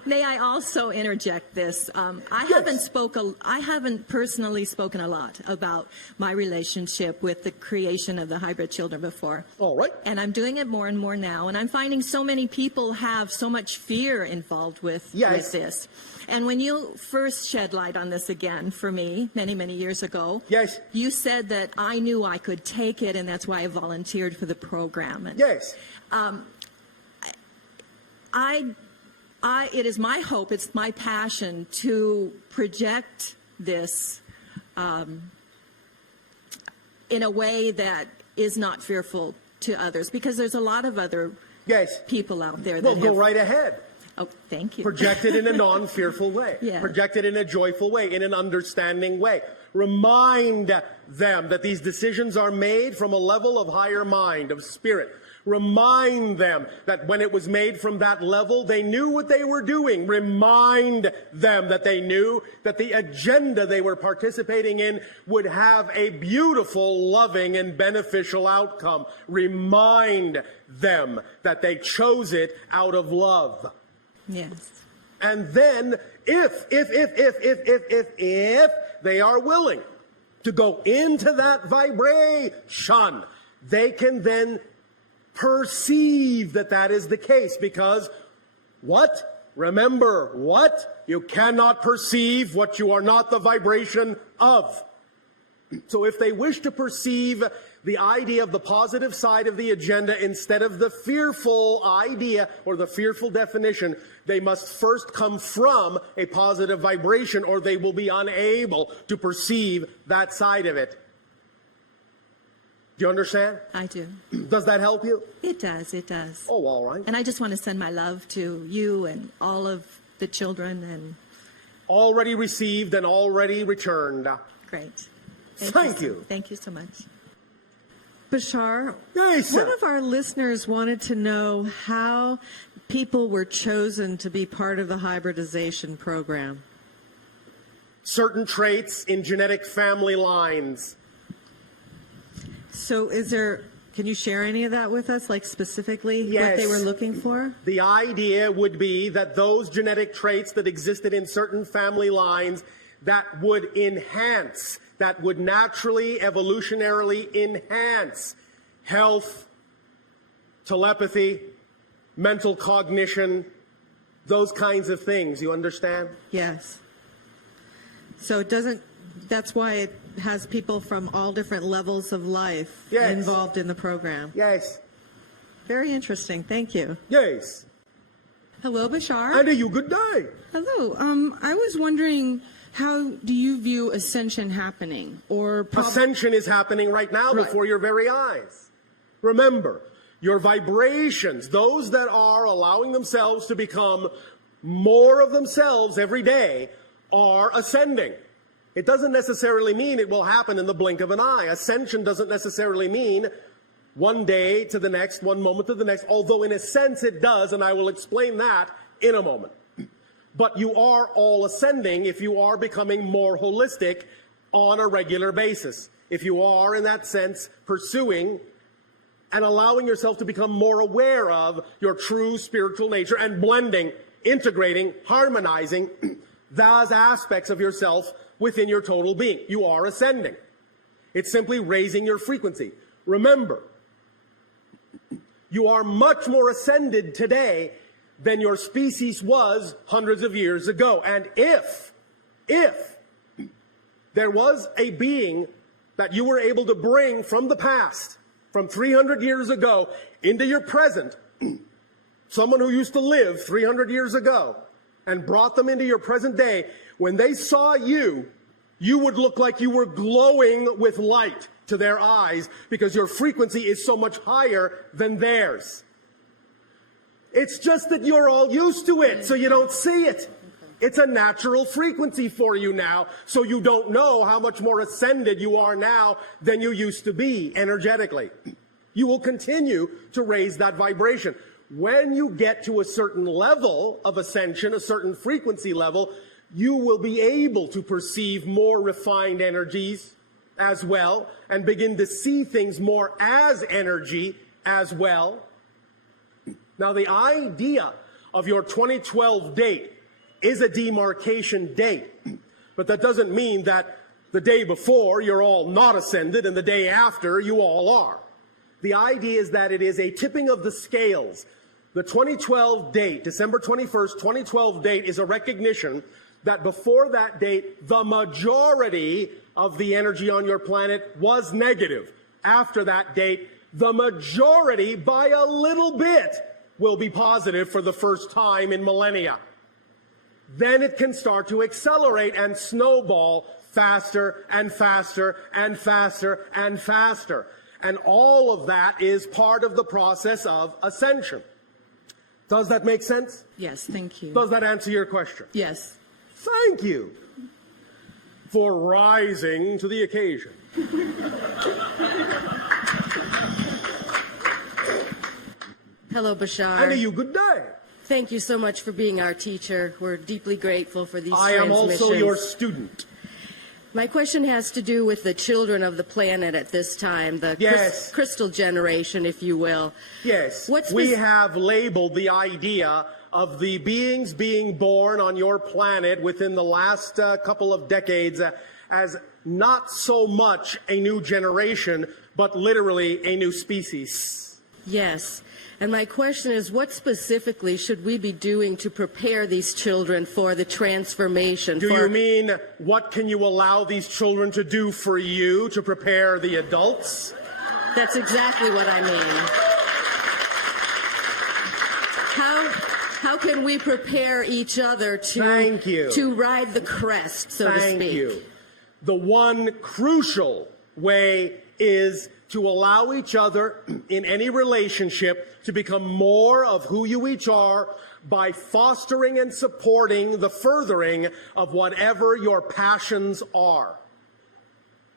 May I also interject this? I haven't personally spoken a lot about my relationship with the creation of the hybrid children before. All right. And I'm doing it more and more now, and I'm finding so many people have so much fear involved with this. And when you first shed light on this again for me many, many years ago, yes, you said that I knew I could take it, and that's why I volunteered for the program. And, yes. It is my hope, it's my passion to project this in a way that is not fearful to others, because there's a lot of other people out there that Well, go right ahead. Oh, thank you. Project it in a non-fearful way. Yeah. Project it in a joyful way, in an understanding way. Remind them that these decisions are made from a level of higher mind, of spirit. Remind them that when it was made from that level, they knew what they were doing. Remind them that they knew that the agenda they were participating in would have a beautiful, loving, and beneficial outcome. Remind them that they chose it out of love. Yes. And then, if they are willing to go into that vibration, they can then perceive that that is the case, because what? Remember what? You cannot perceive what you are not the vibration of. So if they wish to perceive the idea of the positive side of the agenda instead of the fearful idea or the fearful definition, they must first come from a positive vibration, or they will be unable to perceive that side of it. Do you understand? I do. Does that help you? It does. It does. Oh, all right. And I just want to send my love to you and all of the children. And already received and already returned. Great. Thank you. Thank you so much. Bashar, yes, one of our listeners wanted to know how people were chosen to be part of the hybridization program. Certain traits in genetic family lines. So can you share any of that with us, like specifically Yes. what they were looking for? The idea would be that those genetic traits that existed in certain family lines that would enhance, that would naturally, evolutionarily enhance health, telepathy, mental cognition, those kinds of things. You understand? Yes. So that's why it has people from all different levels of life involved in the program. Yes. Very interesting. Thank you. Yes. Hello, Bashar. And you, good day. Hello. I was wondering, how do you view ascension happening? Ascension is happening right now before your very eyes. Remember, your vibrations, those that are allowing themselves to become more of themselves every day, are ascending. It doesn't necessarily mean it will happen in the blink of an eye. Ascension doesn't necessarily mean one day to the next, one moment to the next, although in a sense it does, and I will explain that in a moment. But you are all ascending if you are becoming more holistic on a regular basis. If you are, in that sense, pursuing and allowing yourself to become more aware of your true spiritual nature and blending, integrating, harmonizing those aspects of yourself within your total being. You are ascending. It's simply raising your frequency. Remember, you are much more ascended today than your species was hundreds of years ago. And if there was a being that you were able to bring from the past, from 300 years ago into your present, someone who used to live 300 years ago, and brought them into your present day, when they saw you, you would look like you were glowing with light to their eyes because your frequency is so much higher than theirs. It's just that you're all used to it, so you don't see it. It's a natural frequency for you now, so you don't know how much more ascended you are now than you used to be energetically. You will continue to raise that vibration. When you get to a certain level of ascension, a certain frequency level, you will be able to perceive more refined energies as well and begin to see things more as energy as well. Now, the idea of your 2012 date is a demarcation date, but that doesn't mean that the day before you're all not ascended and the day after you all are. The idea is that it is a tipping of the scales. The 2012 date, December 21st, 2012 date, is a recognition that before that date, the majority of the energy on your planet was negative. After that date, the majority, by a little bit, will be positive for the first time in millennia. Then it can start to accelerate and snowball faster and faster and faster and faster. And all of that is part of the process of ascension. Does that make sense? Yes, thank you. Does that answer your question? Yes. Thank you for rising to the occasion. Hello, Bashar. And to you, good day. Thank you so much for being our teacher. We're deeply grateful for these I am transmissions. also your student. My question has to do with the children of the planet at this time, the Yes. crystal generation, if you will. Yes, What's we have labeled the idea of the beings being born on your planet within the last couple of decades as not so much a new generation, but literally a new species. Yes. And my question is, what specifically should we be doing to prepare these children for the transformation? Do you mean what can you allow these children to do for you to prepare the adults? That's exactly what I mean. How can we prepare each other to ride the crest, so to speak? Thank you. The one crucial way is to allow each other in any relationship to become more of who you each are by fostering and supporting the furthering of whatever your passions are.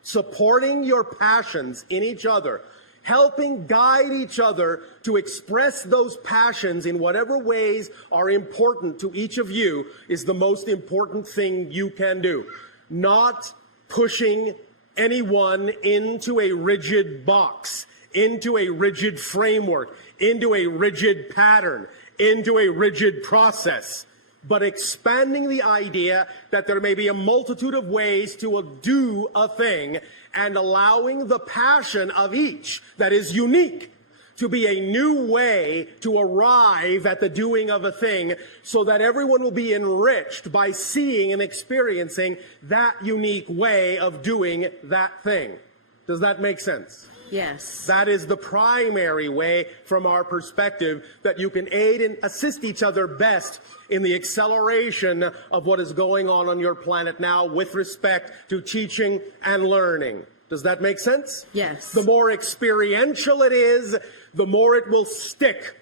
Supporting your passions in each other, helping guide each other to express those passions in whatever ways are important to each of you is the most important thing you can do. Not pushing anyone into a rigid box, into a rigid framework, into a rigid pattern, into a rigid process, but expanding the idea that there may be a multitude of ways to do a thing and allowing the passion of each that is unique to be a new way to arrive at the doing of a thing so that everyone will be enriched by seeing and experiencing that unique way of doing that thing. Does that make sense? Yes. That is the primary way from our perspective that you can aid and assist each other best in the acceleration of what is going on your planet now with respect to teaching and learning. Does that make sense? Yes. The more experiential it is, the more it will stick.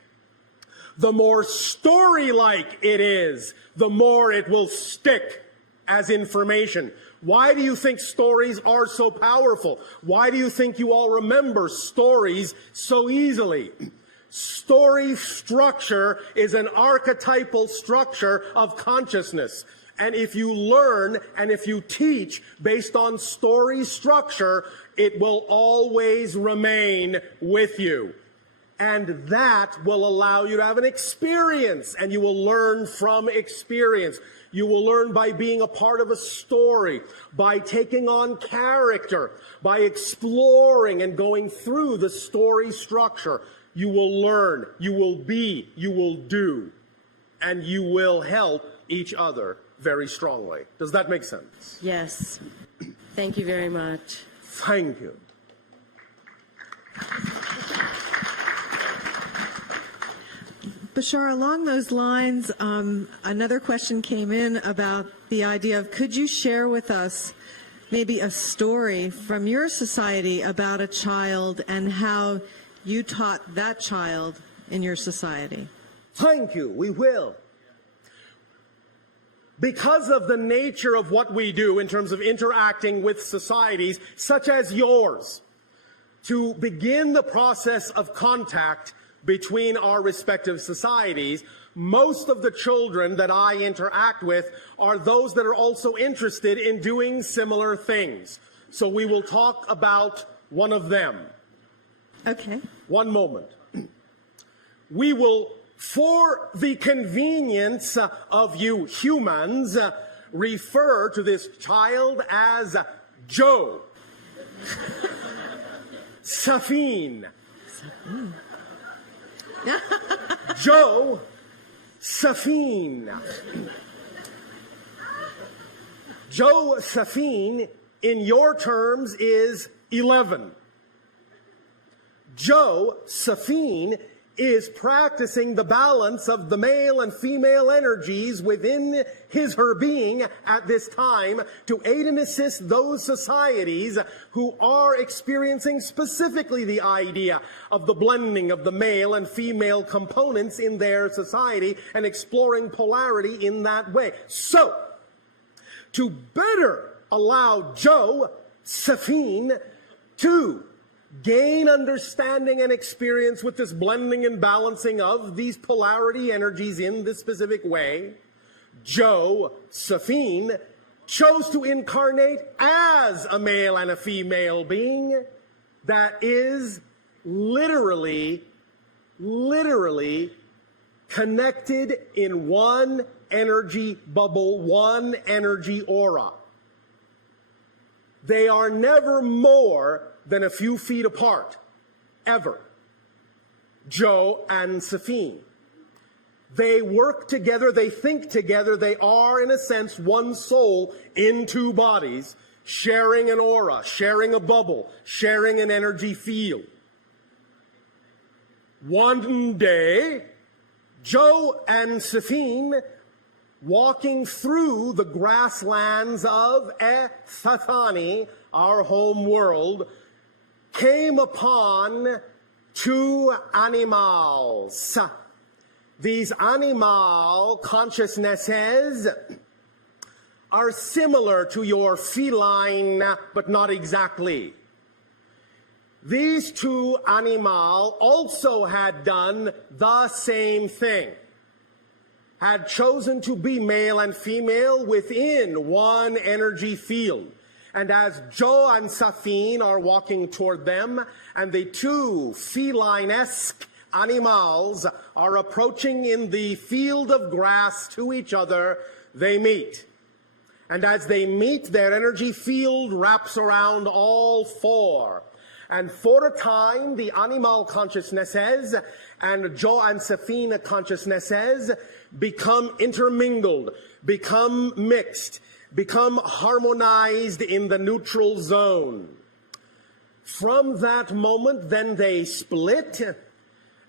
The more story-like it is, the more it will stick as information. Why do you think stories are so powerful? Why do you think you all remember stories so easily? Story structure is an archetypal structure of consciousness. And if you learn and if you teach based on story structure, it will always remain with you. And that will allow you to have an experience, and you will learn from experience. You will learn by being a part of a story, by taking on character, by exploring and going through the story structure. You will learn, you will be, you will do, and you will help each other very strongly. Does that make sense? Yes. Thank you very much. Thank you. Bashar, along those lines, another question came in about the idea of, could you share with us maybe a story from your society about a child and how you taught that child in your society? Thank you. We will. Because of the nature of what we do in terms of interacting with societies such as yours, to begin the process of contact between our respective societies, most of the children that I interact with are those that are also interested in doing similar things. So we will talk about one of them. Okay. One moment. We will, for the convenience of you humans, refer to this child as Joe. Safin. Joe Safin. Joe Safin, in your terms, is 11. Joe Safin is practicing the balance of the male and female energies within her being at this time to aid and assist those societies who are experiencing specifically the idea of the blending of the male and female components in their society and exploring polarity in that way. So, to better allow Josephine to gain understanding and experience with this blending and balancing of these polarity energies in this specific way, Josephine chose to incarnate as a male and a female being that is literally connected in one energy bubble, one energy aura. They are never more than a few feet apart, ever. Joe and Safine. They work together, they think together, they are, in a sense, one soul in two bodies, sharing an aura, sharing a bubble, sharing an energy field. One day, Joe and Safine, walking through the grasslands of Eththani, our home world, came upon two animals. These animal consciousnesses are similar to your feline, but not exactly. These two animals also had done the same thing, had chosen to be male and female within one energy field. And as Joe and Safine are walking toward them, and the two feline-esque animals are approaching in the field of grass to each other, they meet. And as they meet, their energy field wraps around all four. And for a time, the animal consciousnesses and Joe and Safine consciousnesses become intermingled, become mixed, become harmonized in the neutral zone. From that moment, then they split,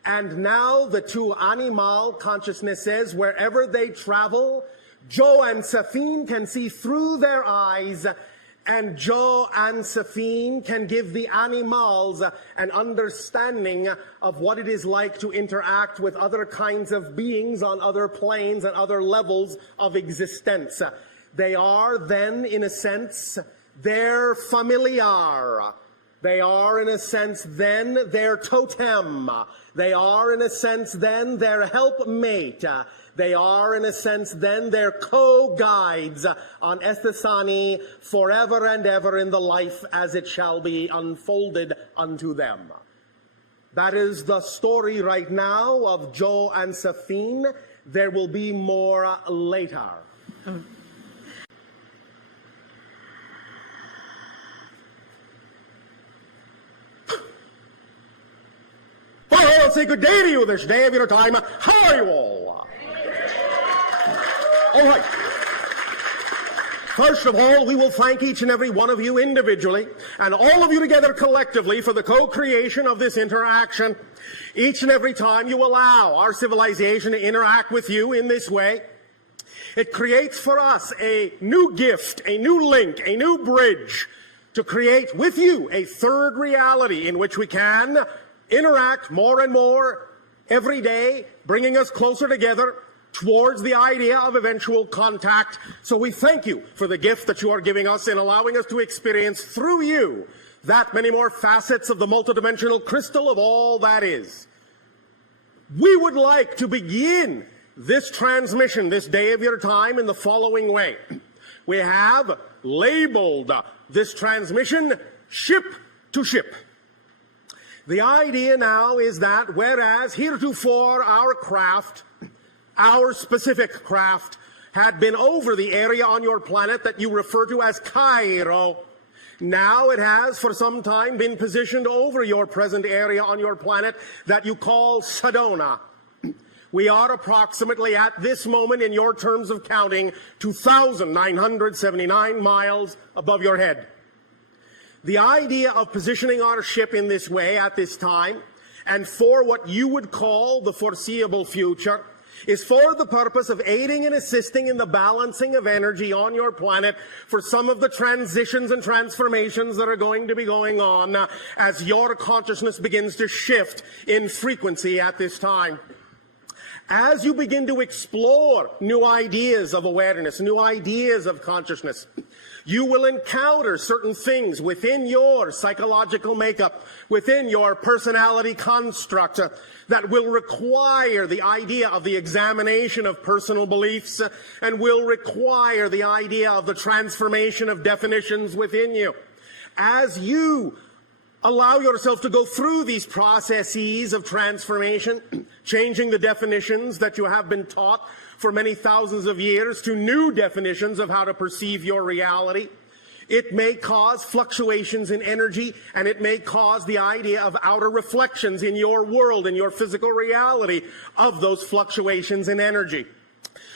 and now the two animal consciousnesses, wherever they travel, Joe and Safine can see through their eyes, and Joe and Safine can give the animals an understanding of what it is like to interact with other kinds of beings on other planes and other levels of existence. They are then, in a sense, their familiar. They are, in a sense, then their totem. They are, in a sense, then their helpmate. They are, in a sense, then their co-guides on Eththani forever and ever in the life as it shall be unfolded unto them. That is the story right now of Joe and Safine. There will be more later. Well, I'll say good day to you this day of your time. How are you all? All right. First of all, we will thank each and every one of you individually and all of you together collectively for the co-creation of this interaction. Each and every time you allow our civilization to interact with you in this way, it creates for us a new gift, a new link, a new bridge to create with you a third reality in which we can interact more and more every day, bringing us closer together towards the idea of eventual contact. So we thank you for the gift that you are giving us in allowing us to experience through you that many more facets of the multidimensional crystal of all that is. We would like to begin this transmission, this day of your time, in the following way. We have labeled this transmission ship to ship. The idea now is that whereas heretofore our craft, our specific craft, had been over the area on your planet that you refer to as Cairo, now it has for some time been positioned over your present area on your planet that you call Sedona. We are approximately at this moment, in your terms of counting, 2,979 miles above your head. The idea of positioning our ship in this way at this time and for what you would call the foreseeable future is for the purpose of aiding and assisting in the balancing of energy on your planet for some of the transitions and transformations that are going to be going on as your consciousness begins to shift in frequency at this time. As you begin to explore new ideas of awareness, new ideas of consciousness, you will encounter certain things within your psychological makeup, within your personality construct, that will require the idea of the examination of personal beliefs and will require the idea of the transformation of definitions within you. As you allow yourself to go through these processes of transformation, changing the definitions that you have been taught for many thousands of years to new definitions of how to perceive your reality, it may cause fluctuations in energy, and it may cause the idea of outer reflections in your world, in your physical reality of those fluctuations in energy.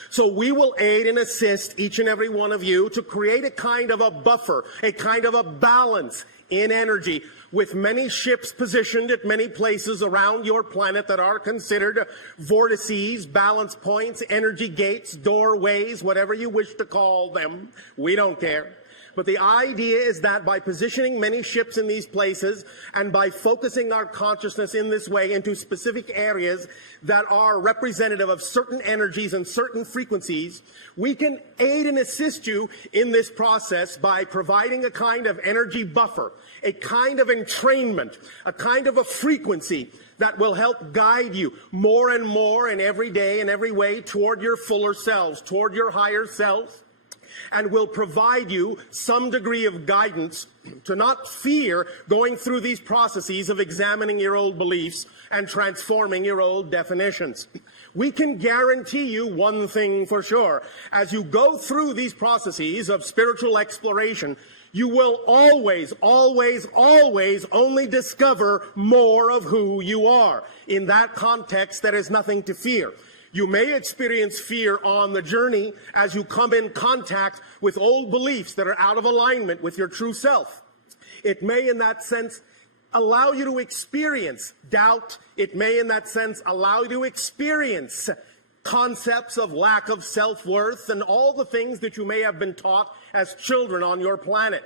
So we will aid and assist each and every one of you to create a kind of a buffer, a kind of a balance in energy, with many ships positioned at many places around your planet that are considered vortices, balance points, energy gates, doorways, whatever you wish to call them. We don't care. But the idea is that by positioning many ships in these places and by focusing our consciousness in this way into specific areas that are representative of certain energies and certain frequencies, we can aid and assist you in this process by providing a kind of energy buffer, a kind of entrainment, a kind of a frequency that will help guide you more and more in every day and every way toward your fuller selves, toward your higher selves, and will provide you some degree of guidance to not fear going through these processes of examining your old beliefs and transforming your old definitions. We can guarantee you one thing for sure. As you go through these processes of spiritual exploration, you will always, always, always only discover more of who you are. In that context, there is nothing to fear. You may experience fear on the journey as you come in contact with old beliefs that are out of alignment with your true self. It may, in that sense, allow you to experience doubt. It may, in that sense, allow you to experience concepts of lack of self-worth and all the things that you may have been taught as children on your planet.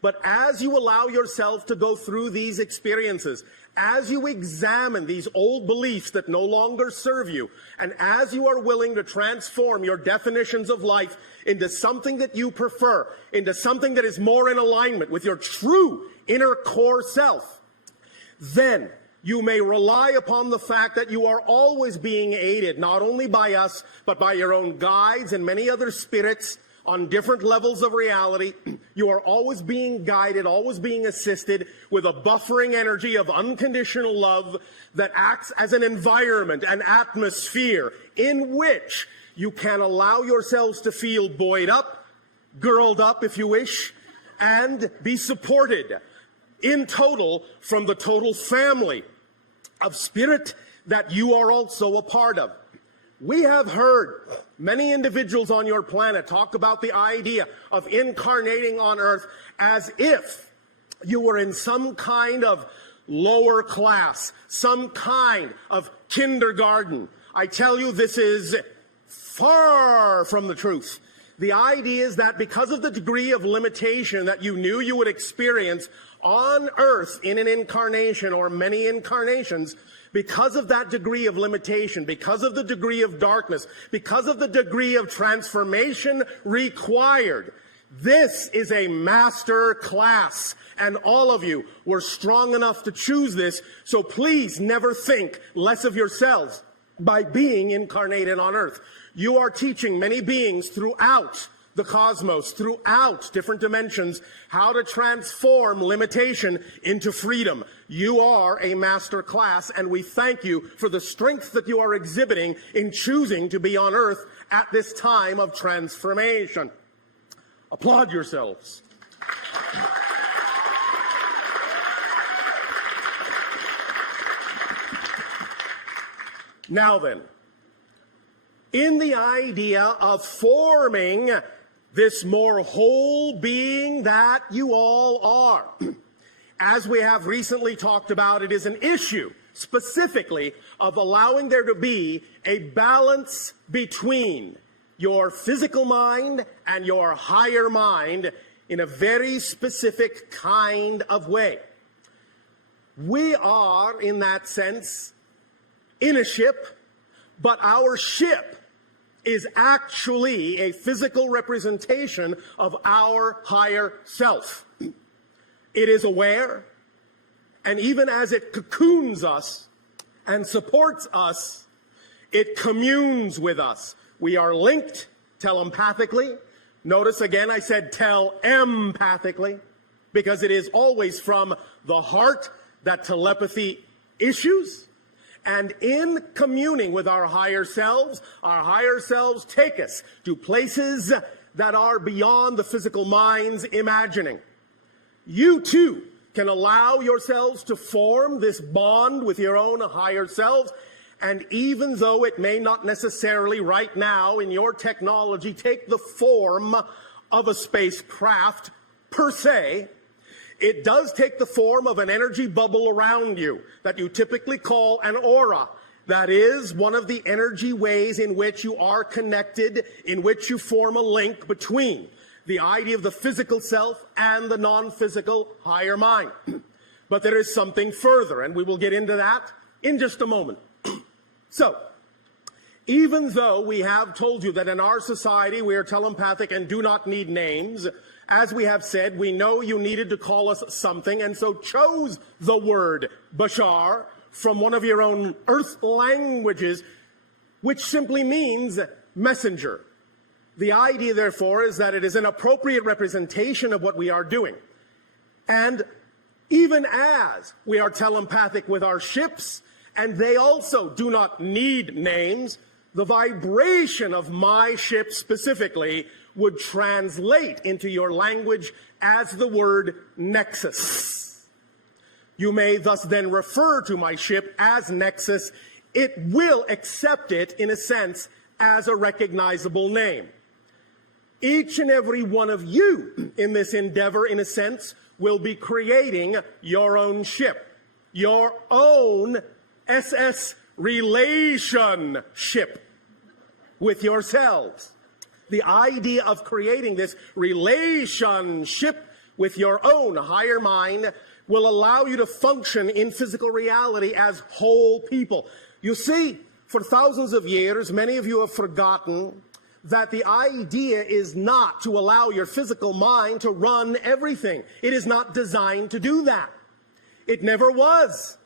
But as you allow yourself to go through these experiences, as you examine these old beliefs that no longer serve you, and as you are willing to transform your definitions of life into something that you prefer, into something that is more in alignment with your true inner core self, then you may rely upon the fact that you are always being aided, not only by us, but by your own guides and many other spirits on different levels of reality. You are always being guided, always being assisted with a buffering energy of unconditional love that acts as an environment, an atmosphere in which you can allow yourselves to feel buoyed up, girled up if you wish, and be supported in total from the total family of spirit that you are also a part of. We have heard many individuals on your planet talk about the idea of incarnating on Earth as if you were in some kind of lower class, some kind of kindergarten. I tell you, this is far from the truth. The idea is that because of the degree of limitation that you knew you would experience on Earth in an incarnation or many incarnations, because of that degree of limitation, because of the degree of darkness, because of the degree of transformation required, this is a master class, and all of you were strong enough to choose this, so please never think less of yourselves by being incarnated on Earth. You are teaching many beings throughout the cosmos, throughout different dimensions, how to transform limitation into freedom. You are a master class, and we thank you for the strength that you are exhibiting in choosing to be on Earth at this time of transformation. Applaud yourselves. Now then, in the idea of forming this more whole being that you all are, as we have recently talked about, it is an issue specifically of allowing there to be a balance between your physical mind and your higher mind in a very specific kind of way. We are, in that sense, in a ship, but our ship is actually a physical representation of our higher self. It is aware, and even as it cocoons us and supports us, it communes with us. We are linked telepathically. Notice again I said telempathically, because it is always from the heart that telepathy issues. And in communing with our higher selves take us to places that are beyond the physical mind's imagining. You too can allow yourselves to form this bond with your own higher selves, and even though it may not necessarily right now in your technology take the form of a spacecraft per se, it does take the form of an energy bubble around you that you typically call an aura. That is one of the energy ways in which you are connected, in which you form a link between the idea of the physical self and the non-physical higher mind. But there is something further, and we will get into that in just a moment. So, even though we have told you that in our society we are telepathic and do not need names, as we have said, we know you needed to call us something, and so chose the word Bashar from one of your own earth languages, which simply means messenger. The idea, therefore, is that it is an appropriate representation of what we are doing. And even as we are telepathic with our ships, and they also do not need names, the vibration of my ship specifically would translate into your language as the word nexus. You may thus then refer to my ship as Nexus. It will accept it, in a sense, as a recognizable name. Each and every one of you in this endeavor, in a sense, will be creating your own ship, your own SS relationship with yourselves. The idea of creating this relationship with your own higher mind will allow you to function in physical reality as whole people. You see, for thousands of years, many of you have forgotten that the idea is not to allow your physical mind to run everything. It is not designed to do that. It never was.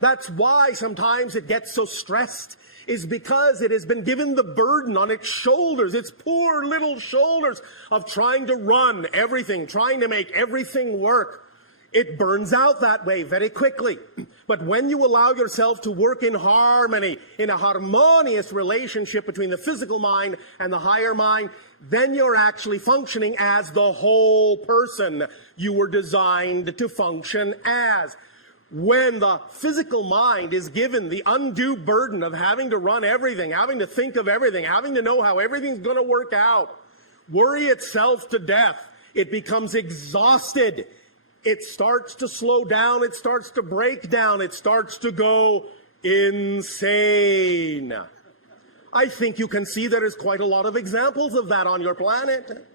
That's why sometimes it gets so stressed, is because it has been given the burden on its shoulders, its poor little shoulders, of trying to run everything, trying to make everything work. It burns out that way very quickly. But when you allow yourself to work in harmony, in a harmonious relationship between the physical mind and the higher mind, then you're actually functioning as the whole person you were designed to function as. When the physical mind is given the undue burden of having to run everything, having to think of everything, having to know how everything's going to work out, worry itself to death, it becomes exhausted. It starts to slow down, it starts to break down, it starts to go insane. I think you can see there is quite a lot of examples of that on your planet.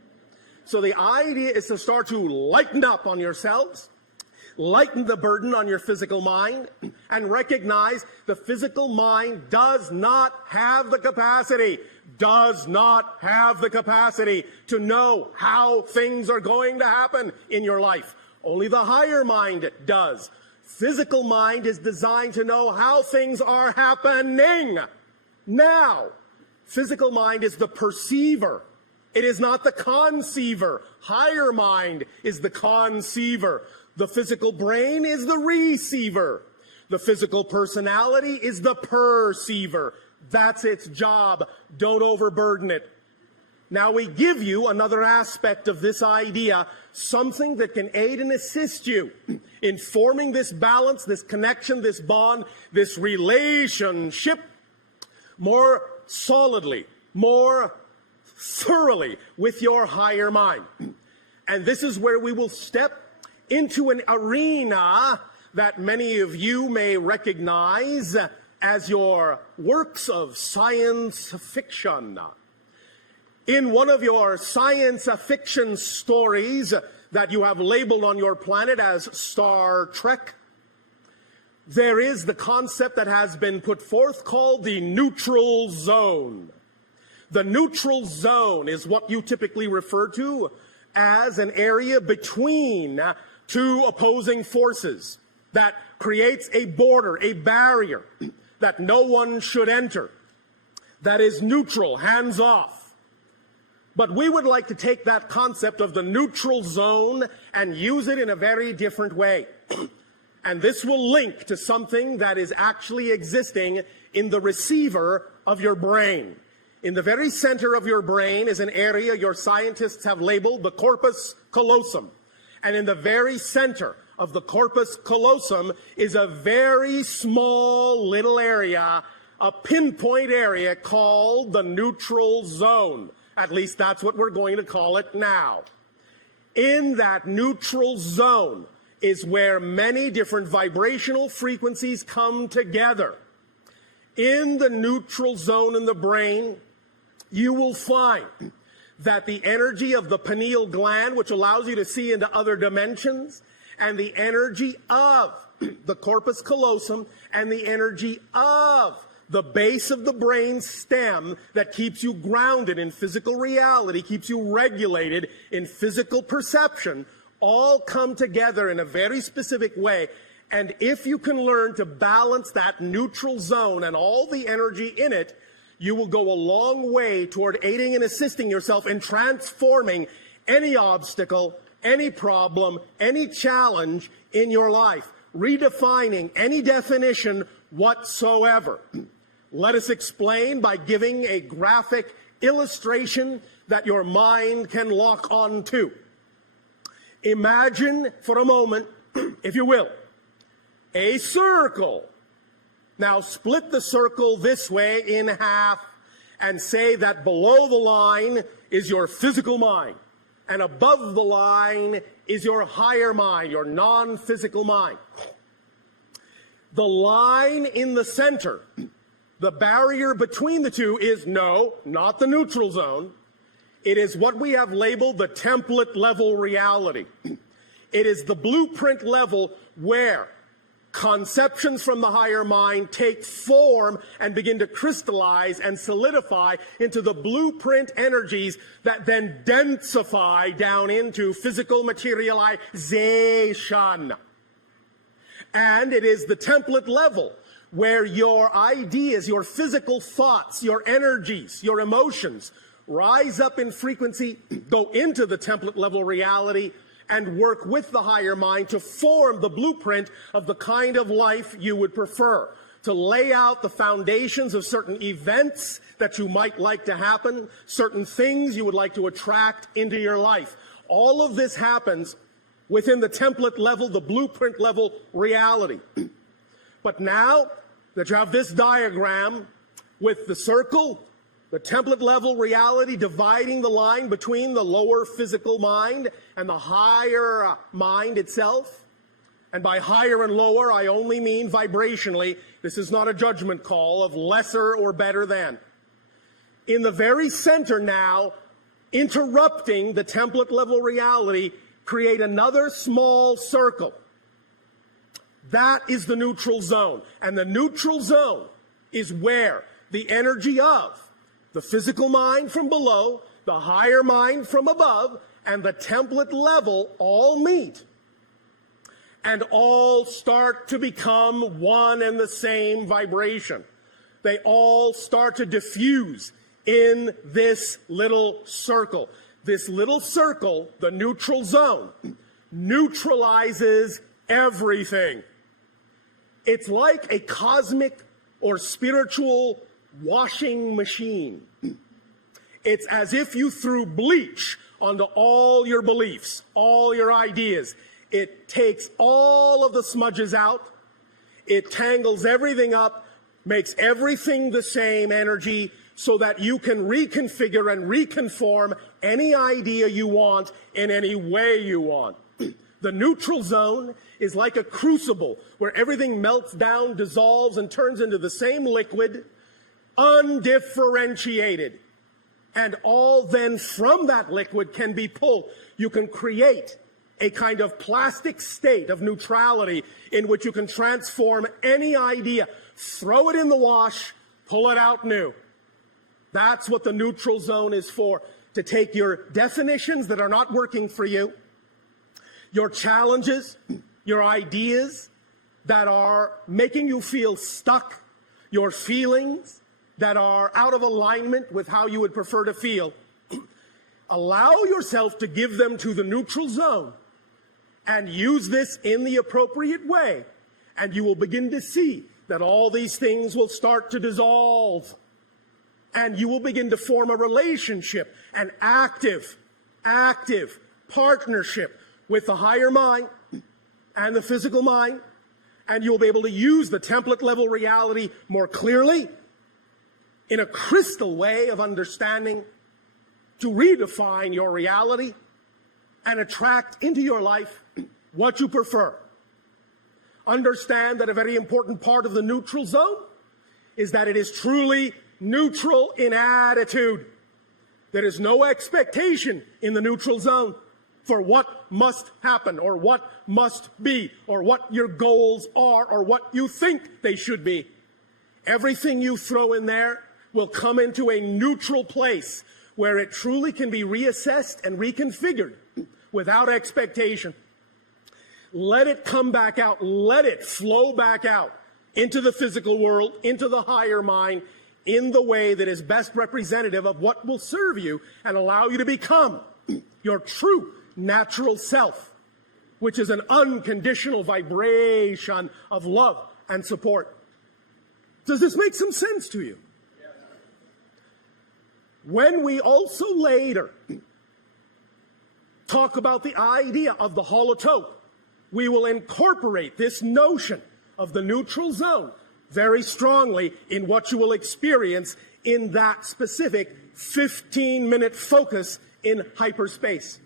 So the idea is to start to lighten up on yourselves, lighten the burden on your physical mind, and recognize the physical mind does not have the capacity to know how things are going to happen in your life. Only the higher mind does. Physical mind is designed to know how things are happening now. Physical mind is the perceiver. It is not the conceiver. Higher mind is the conceiver. The physical brain is the receiver. The physical personality is the perceiver. That's its job. Don't overburden it. Now we give you another aspect of this idea, something that can aid and assist you in forming this balance, this connection, this bond, this relationship more solidly, more thoroughly with your higher mind. And this is where we will step into an arena that many of you may recognize as your works of science fiction. In one of your science fiction stories that you have labeled on your planet as Star Trek, there is the concept that has been put forth called the neutral zone. The neutral zone is what you typically refer to as an area between two opposing forces that creates a border, a barrier that no one should enter, that is neutral, hands off. But we would like to take that concept of the neutral zone and use it in a very different way. And this will link to something that is actually existing in the receiver of your brain. In the very center of your brain is an area your scientists have labeled the corpus callosum. And in the very center of the corpus callosum is a very small little area, a pinpoint area called the neutral zone. At least that's what we're going to call it now. In that neutral zone is where many different vibrational frequencies come together. In the neutral zone in the brain, you will find that the energy of the pineal gland, which allows you to see into other dimensions, and the energy of the corpus callosum, and the energy of the base of the brain stem that keeps you grounded in physical reality, keeps you regulated in physical perception, all come together in a very specific way. And if you can learn to balance that neutral zone and all the energy in it, you will go a long way toward aiding and assisting yourself in transforming any obstacle, any problem, any challenge in your life, redefining any definition whatsoever. Let us explain by giving a graphic illustration that your mind can lock on to. Imagine for a moment, if you will, a circle. Now split the circle this way in half and say that below the line is your physical mind and above the line is your higher mind, your non-physical mind. The line in the center, the barrier between the two is not the neutral zone. It is what we have labeled the template level reality. It is the blueprint level where conceptions from the higher mind take form and begin to crystallize and solidify into the blueprint energies that then densify down into physical materialization. And it is the template level where your ideas, your physical thoughts, your energies, your emotions rise up in frequency, go into the template level reality, and work with the higher mind to form the blueprint of the kind of life you would prefer, to lay out the foundations of certain events that you might like to happen, certain things you would like to attract into your life. All of this happens within the template level, the blueprint level reality. But now that you have this diagram with the circle, the template level reality dividing the line between the lower physical mind and the higher mind itself. And by higher and lower, I only mean vibrationally. This is not a judgment call of lesser or better than. In the very center now, interrupting the template level reality, create another small circle. That is the neutral zone. And the neutral zone is where the energy of the physical mind from below, the higher mind from above, and the template level all meet and all start to become one and the same vibration. They all start to diffuse in this little circle. This little circle, the neutral zone, neutralizes everything. It's like a cosmic or spiritual washing machine. It's as if you threw bleach onto all your beliefs, all your ideas. It takes all of the smudges out. It tangles everything up, makes everything the same energy so that you can reconfigure and reconform any idea you want in any way you want. The neutral zone is like a crucible where everything melts down, dissolves, and turns into the same liquid, undifferentiated. And all then from that liquid can be pulled. You can create a kind of plastic state of neutrality in which you can transform any idea, throw it in the wash, pull it out new. That's what the neutral zone is for, to take your definitions that are not working for you, your challenges, your ideas that are making you feel stuck, your feelings that are out of alignment with how you would prefer to feel. Allow yourself to give them to the neutral zone and use this in the appropriate way, and you will begin to see that all these things will start to dissolve, and you will begin to form a relationship, an active partnership with the higher mind and the physical mind, and you'll be able to use the template level reality more clearly in a crystal way of understanding to redefine your reality and attract into your life what you prefer. Understand that a very important part of the neutral zone is that it is truly neutral in attitude. There is no expectation in the neutral zone for what must happen or what must be or what your goals are or what you think they should be. Everything you throw in there will come into a neutral place where it truly can be reassessed and reconfigured without expectation. Let it come back out. Let it flow back out into the physical world, into the higher mind, in the way that is best representative of what will serve you and allow you to become your true natural self, which is an unconditional vibration of love and support. Does this make some sense to you? When we also later talk about the idea of the holotope, we will incorporate this notion of the neutral zone very strongly in what you will experience in that specific 15-minute focus in hyperspace.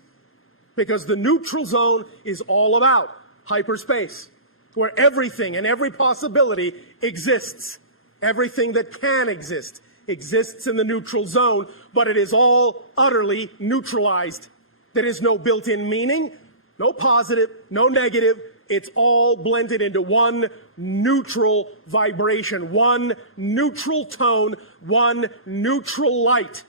Because the neutral zone is all about hyperspace, where everything and every possibility exists. Everything that can exist exists in the neutral zone, but it is all utterly neutralized. There is no built-in meaning, no positive, no negative. It's all blended into one neutral vibration, one neutral tone, one neutral light.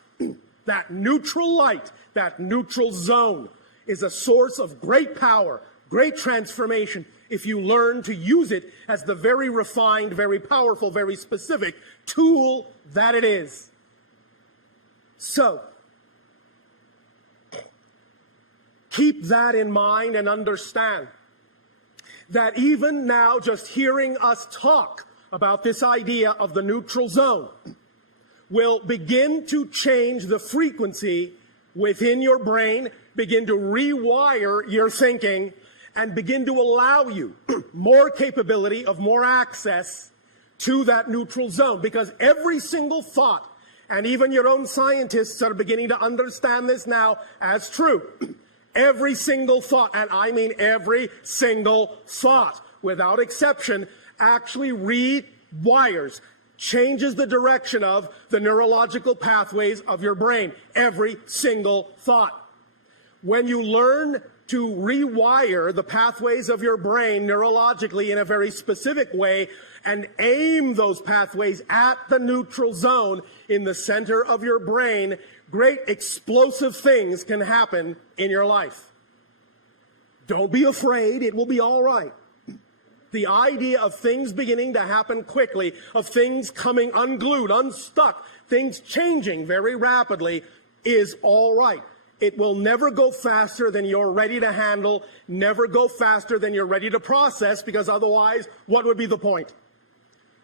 That neutral light, that neutral zone is a source of great power, great transformation, if you learn to use it as the very refined, very powerful, very specific tool that it is. So, keep that in mind and understand that even now, just hearing us talk about this idea of the neutral zone will begin to change the frequency within your brain, begin to rewire your thinking, and begin to allow you more capability of more access to that neutral zone. Because every single thought, and even your own scientists are beginning to understand this now as true, every single thought, and I mean every single thought, without exception, actually rewires, changes the direction of the neurological pathways of your brain. Every single thought. When you learn to rewire the pathways of your brain neurologically in a very specific way and aim those pathways at the neutral zone in the center of your brain, great explosive things can happen in your life. Don't be afraid. It will be all right. The idea of things beginning to happen quickly, of things coming unglued, unstuck, things changing very rapidly is all right. It will never go faster than you're ready to handle, never go faster than you're ready to process, because otherwise, what would be the point?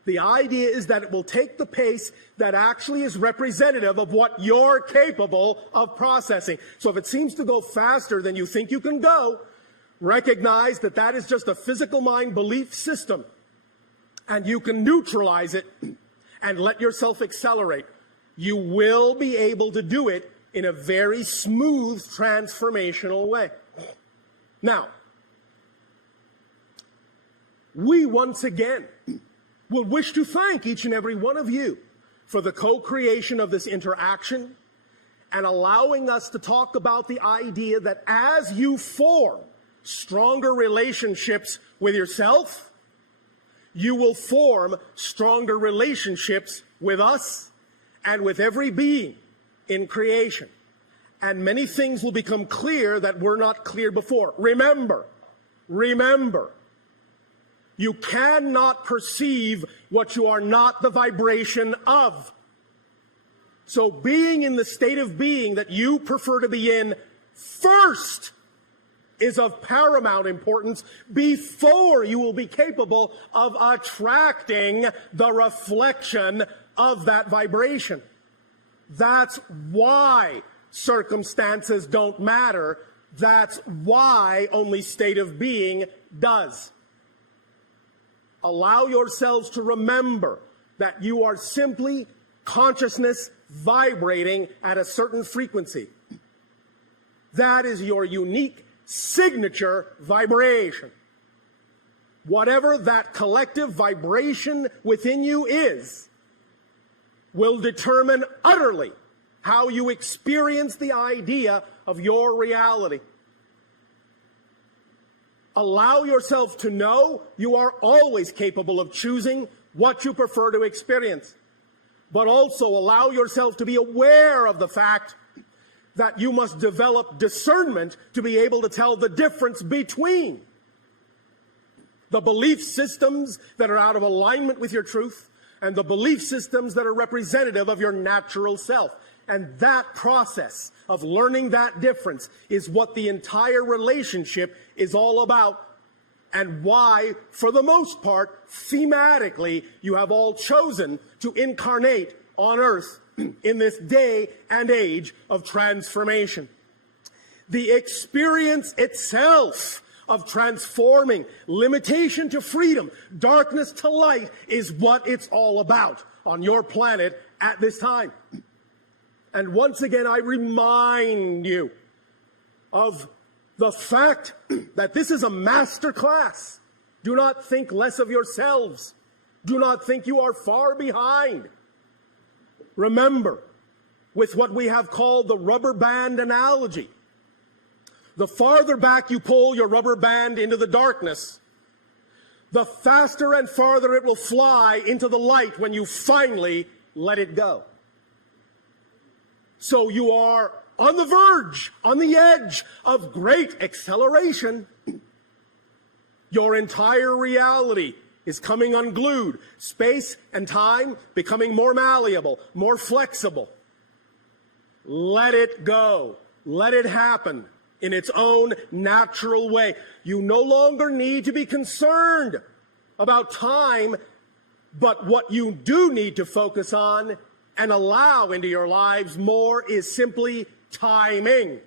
The idea is that it will take the pace that actually is representative of what you're capable of processing. So if it seems to go faster than you think you can go, recognize that that is just a physical mind belief system, and you can neutralize it and let yourself accelerate. You will be able to do it in a very smooth, transformational way. Now, we once again will wish to thank each and every one of you for the co-creation of this interaction and allowing us to talk about the idea that as you form stronger relationships with yourself, you will form stronger relationships with us and with every being in creation. And many things will become clear that were not clear before. Remember, you cannot perceive what you are not the vibration of. So being in the state of being that you prefer to be in first is of paramount importance before you will be capable of attracting the reflection of that vibration. That's why circumstances don't matter. That's why only state of being does. Allow yourselves to remember that you are simply consciousness vibrating at a certain frequency. That is your unique signature vibration. Whatever that collective vibration within you is, will determine utterly how you experience the idea of your reality. Allow yourself to know you are always capable of choosing what you prefer to experience, but also allow yourself to be aware of the fact that you must develop discernment to be able to tell the difference between the belief systems that are out of alignment with your truth and the belief systems that are representative of your natural self. And that process of learning that difference is what the entire relationship is all about, and why, for the most part, thematically, you have all chosen to incarnate on Earth in this day and age of transformation. The experience itself of transforming limitation to freedom, darkness to light, is what it's all about on your planet at this time. And once again, I remind you of the fact that this is a master class. Do not think less of yourselves. Do not think you are far behind. Remember, with what we have called the rubber band analogy, the farther back you pull your rubber band into the darkness, the faster and farther it will fly into the light when you finally let it go. So you are on the verge, on the edge of great acceleration. Your entire reality is coming unglued. Space and time becoming more malleable, more flexible. Let it go. Let it happen in its own natural way. You no longer need to be concerned about time, but what you do need to focus on and allow into your lives more is simply timing.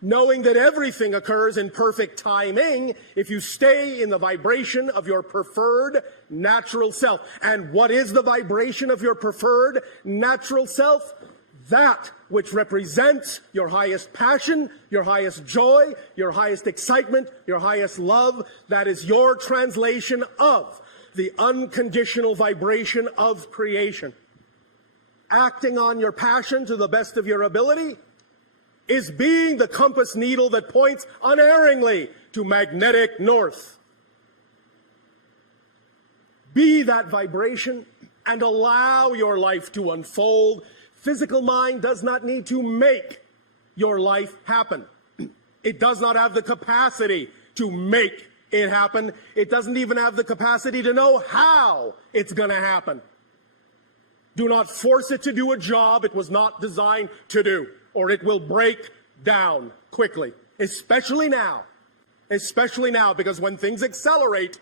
Knowing that everything occurs in perfect timing if you stay in the vibration of your preferred natural self. And what is the vibration of your preferred natural self? That which represents your highest passion, your highest joy, your highest excitement, your highest love. That is your translation of the unconditional vibration of creation. Acting on your passion to the best of your ability is being the compass needle that points unerringly to magnetic north. Be that vibration and allow your life to unfold. Physical mind does not need to make your life happen. It does not have the capacity to make it happen. It doesn't even have the capacity to know how it's going to happen. Do not force it to do a job it was not designed to do, or it will break down quickly, especially now, because when things accelerate,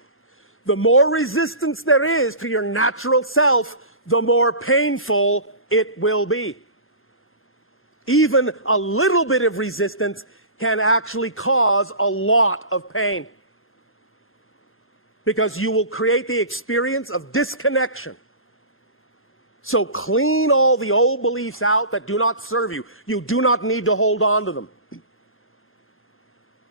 the more resistance there is to your natural self, the more painful it will be. Even a little bit of resistance can actually cause a lot of pain, because you will create the experience of disconnection. So clean all the old beliefs out that do not serve you. You do not need to hold on to them.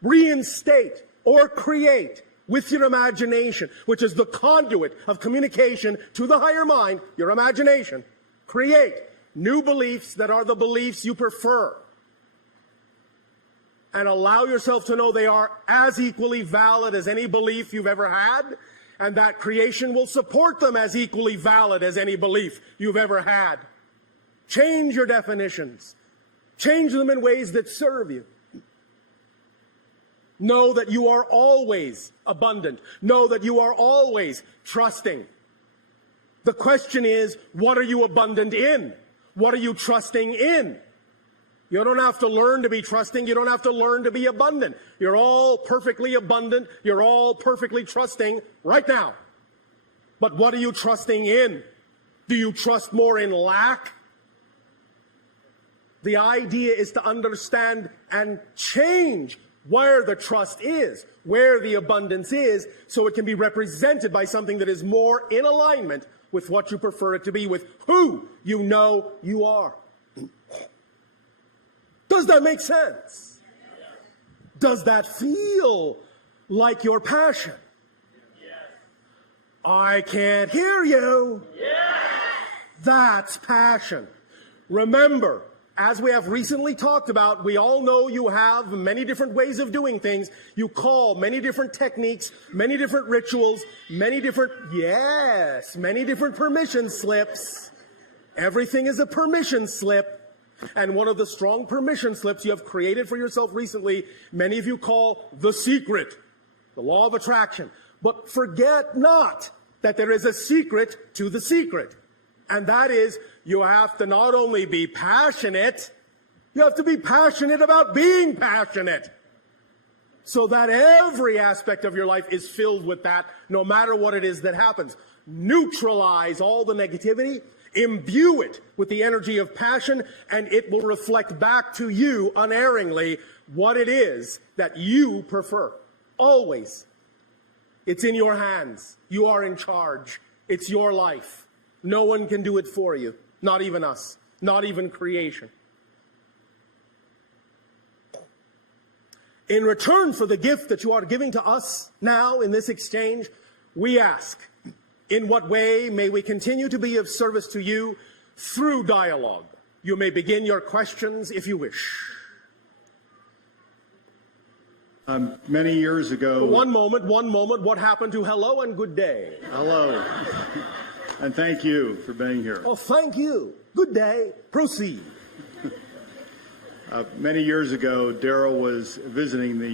Reinstate or create with your imagination, which is the conduit of communication to the higher mind, your imagination, create new beliefs that are the beliefs you prefer. And allow yourself to know they are as equally valid as any belief you've ever had, and that creation will support them as equally valid as any belief you've ever had. Change your definitions. Change them in ways that serve you. Know that you are always abundant. Know that you are always trusting. The question is, what are you abundant in? What are you trusting in? You don't have to learn to be trusting. You don't have to learn to be abundant. You're all perfectly abundant. You're all perfectly trusting right now. But what are you trusting in? Do you trust more in lack? The idea is to understand and change where the trust is, where the abundance is, so it can be represented by something that is more in alignment with what you prefer it to be, with who you know you are. Does that make sense? Does that feel like your passion? I can't hear you. That's passion. Remember, as we have recently talked about, we all know you have many different ways of doing things. You call many different techniques, many different rituals, many different permission slips. Everything is a permission slip. And one of the strong permission slips you have created for yourself recently, many of you call the secret, the law of attraction. But forget not that there is a secret to the secret. And that is, you have to not only be passionate, you have to be passionate about being passionate. So that every aspect of your life is filled with that, no matter what it is that happens. Neutralize all the negativity, imbue it with the energy of passion, and it will reflect back to you unerringly what it is that you prefer. Always. It's in your hands. You are in charge. It's your life. No one can do it for you. Not even us. Not even creation. In return for the gift that you are giving to us now in this exchange, we ask, in what way may we continue to be of service to you through dialogue? You may begin your questions if you wish. Many years ago... One moment. What happened to hello and good day? Hello. And thank you for being here. Oh, thank you. Good day. Proceed. Many years ago, Daryl was visiting the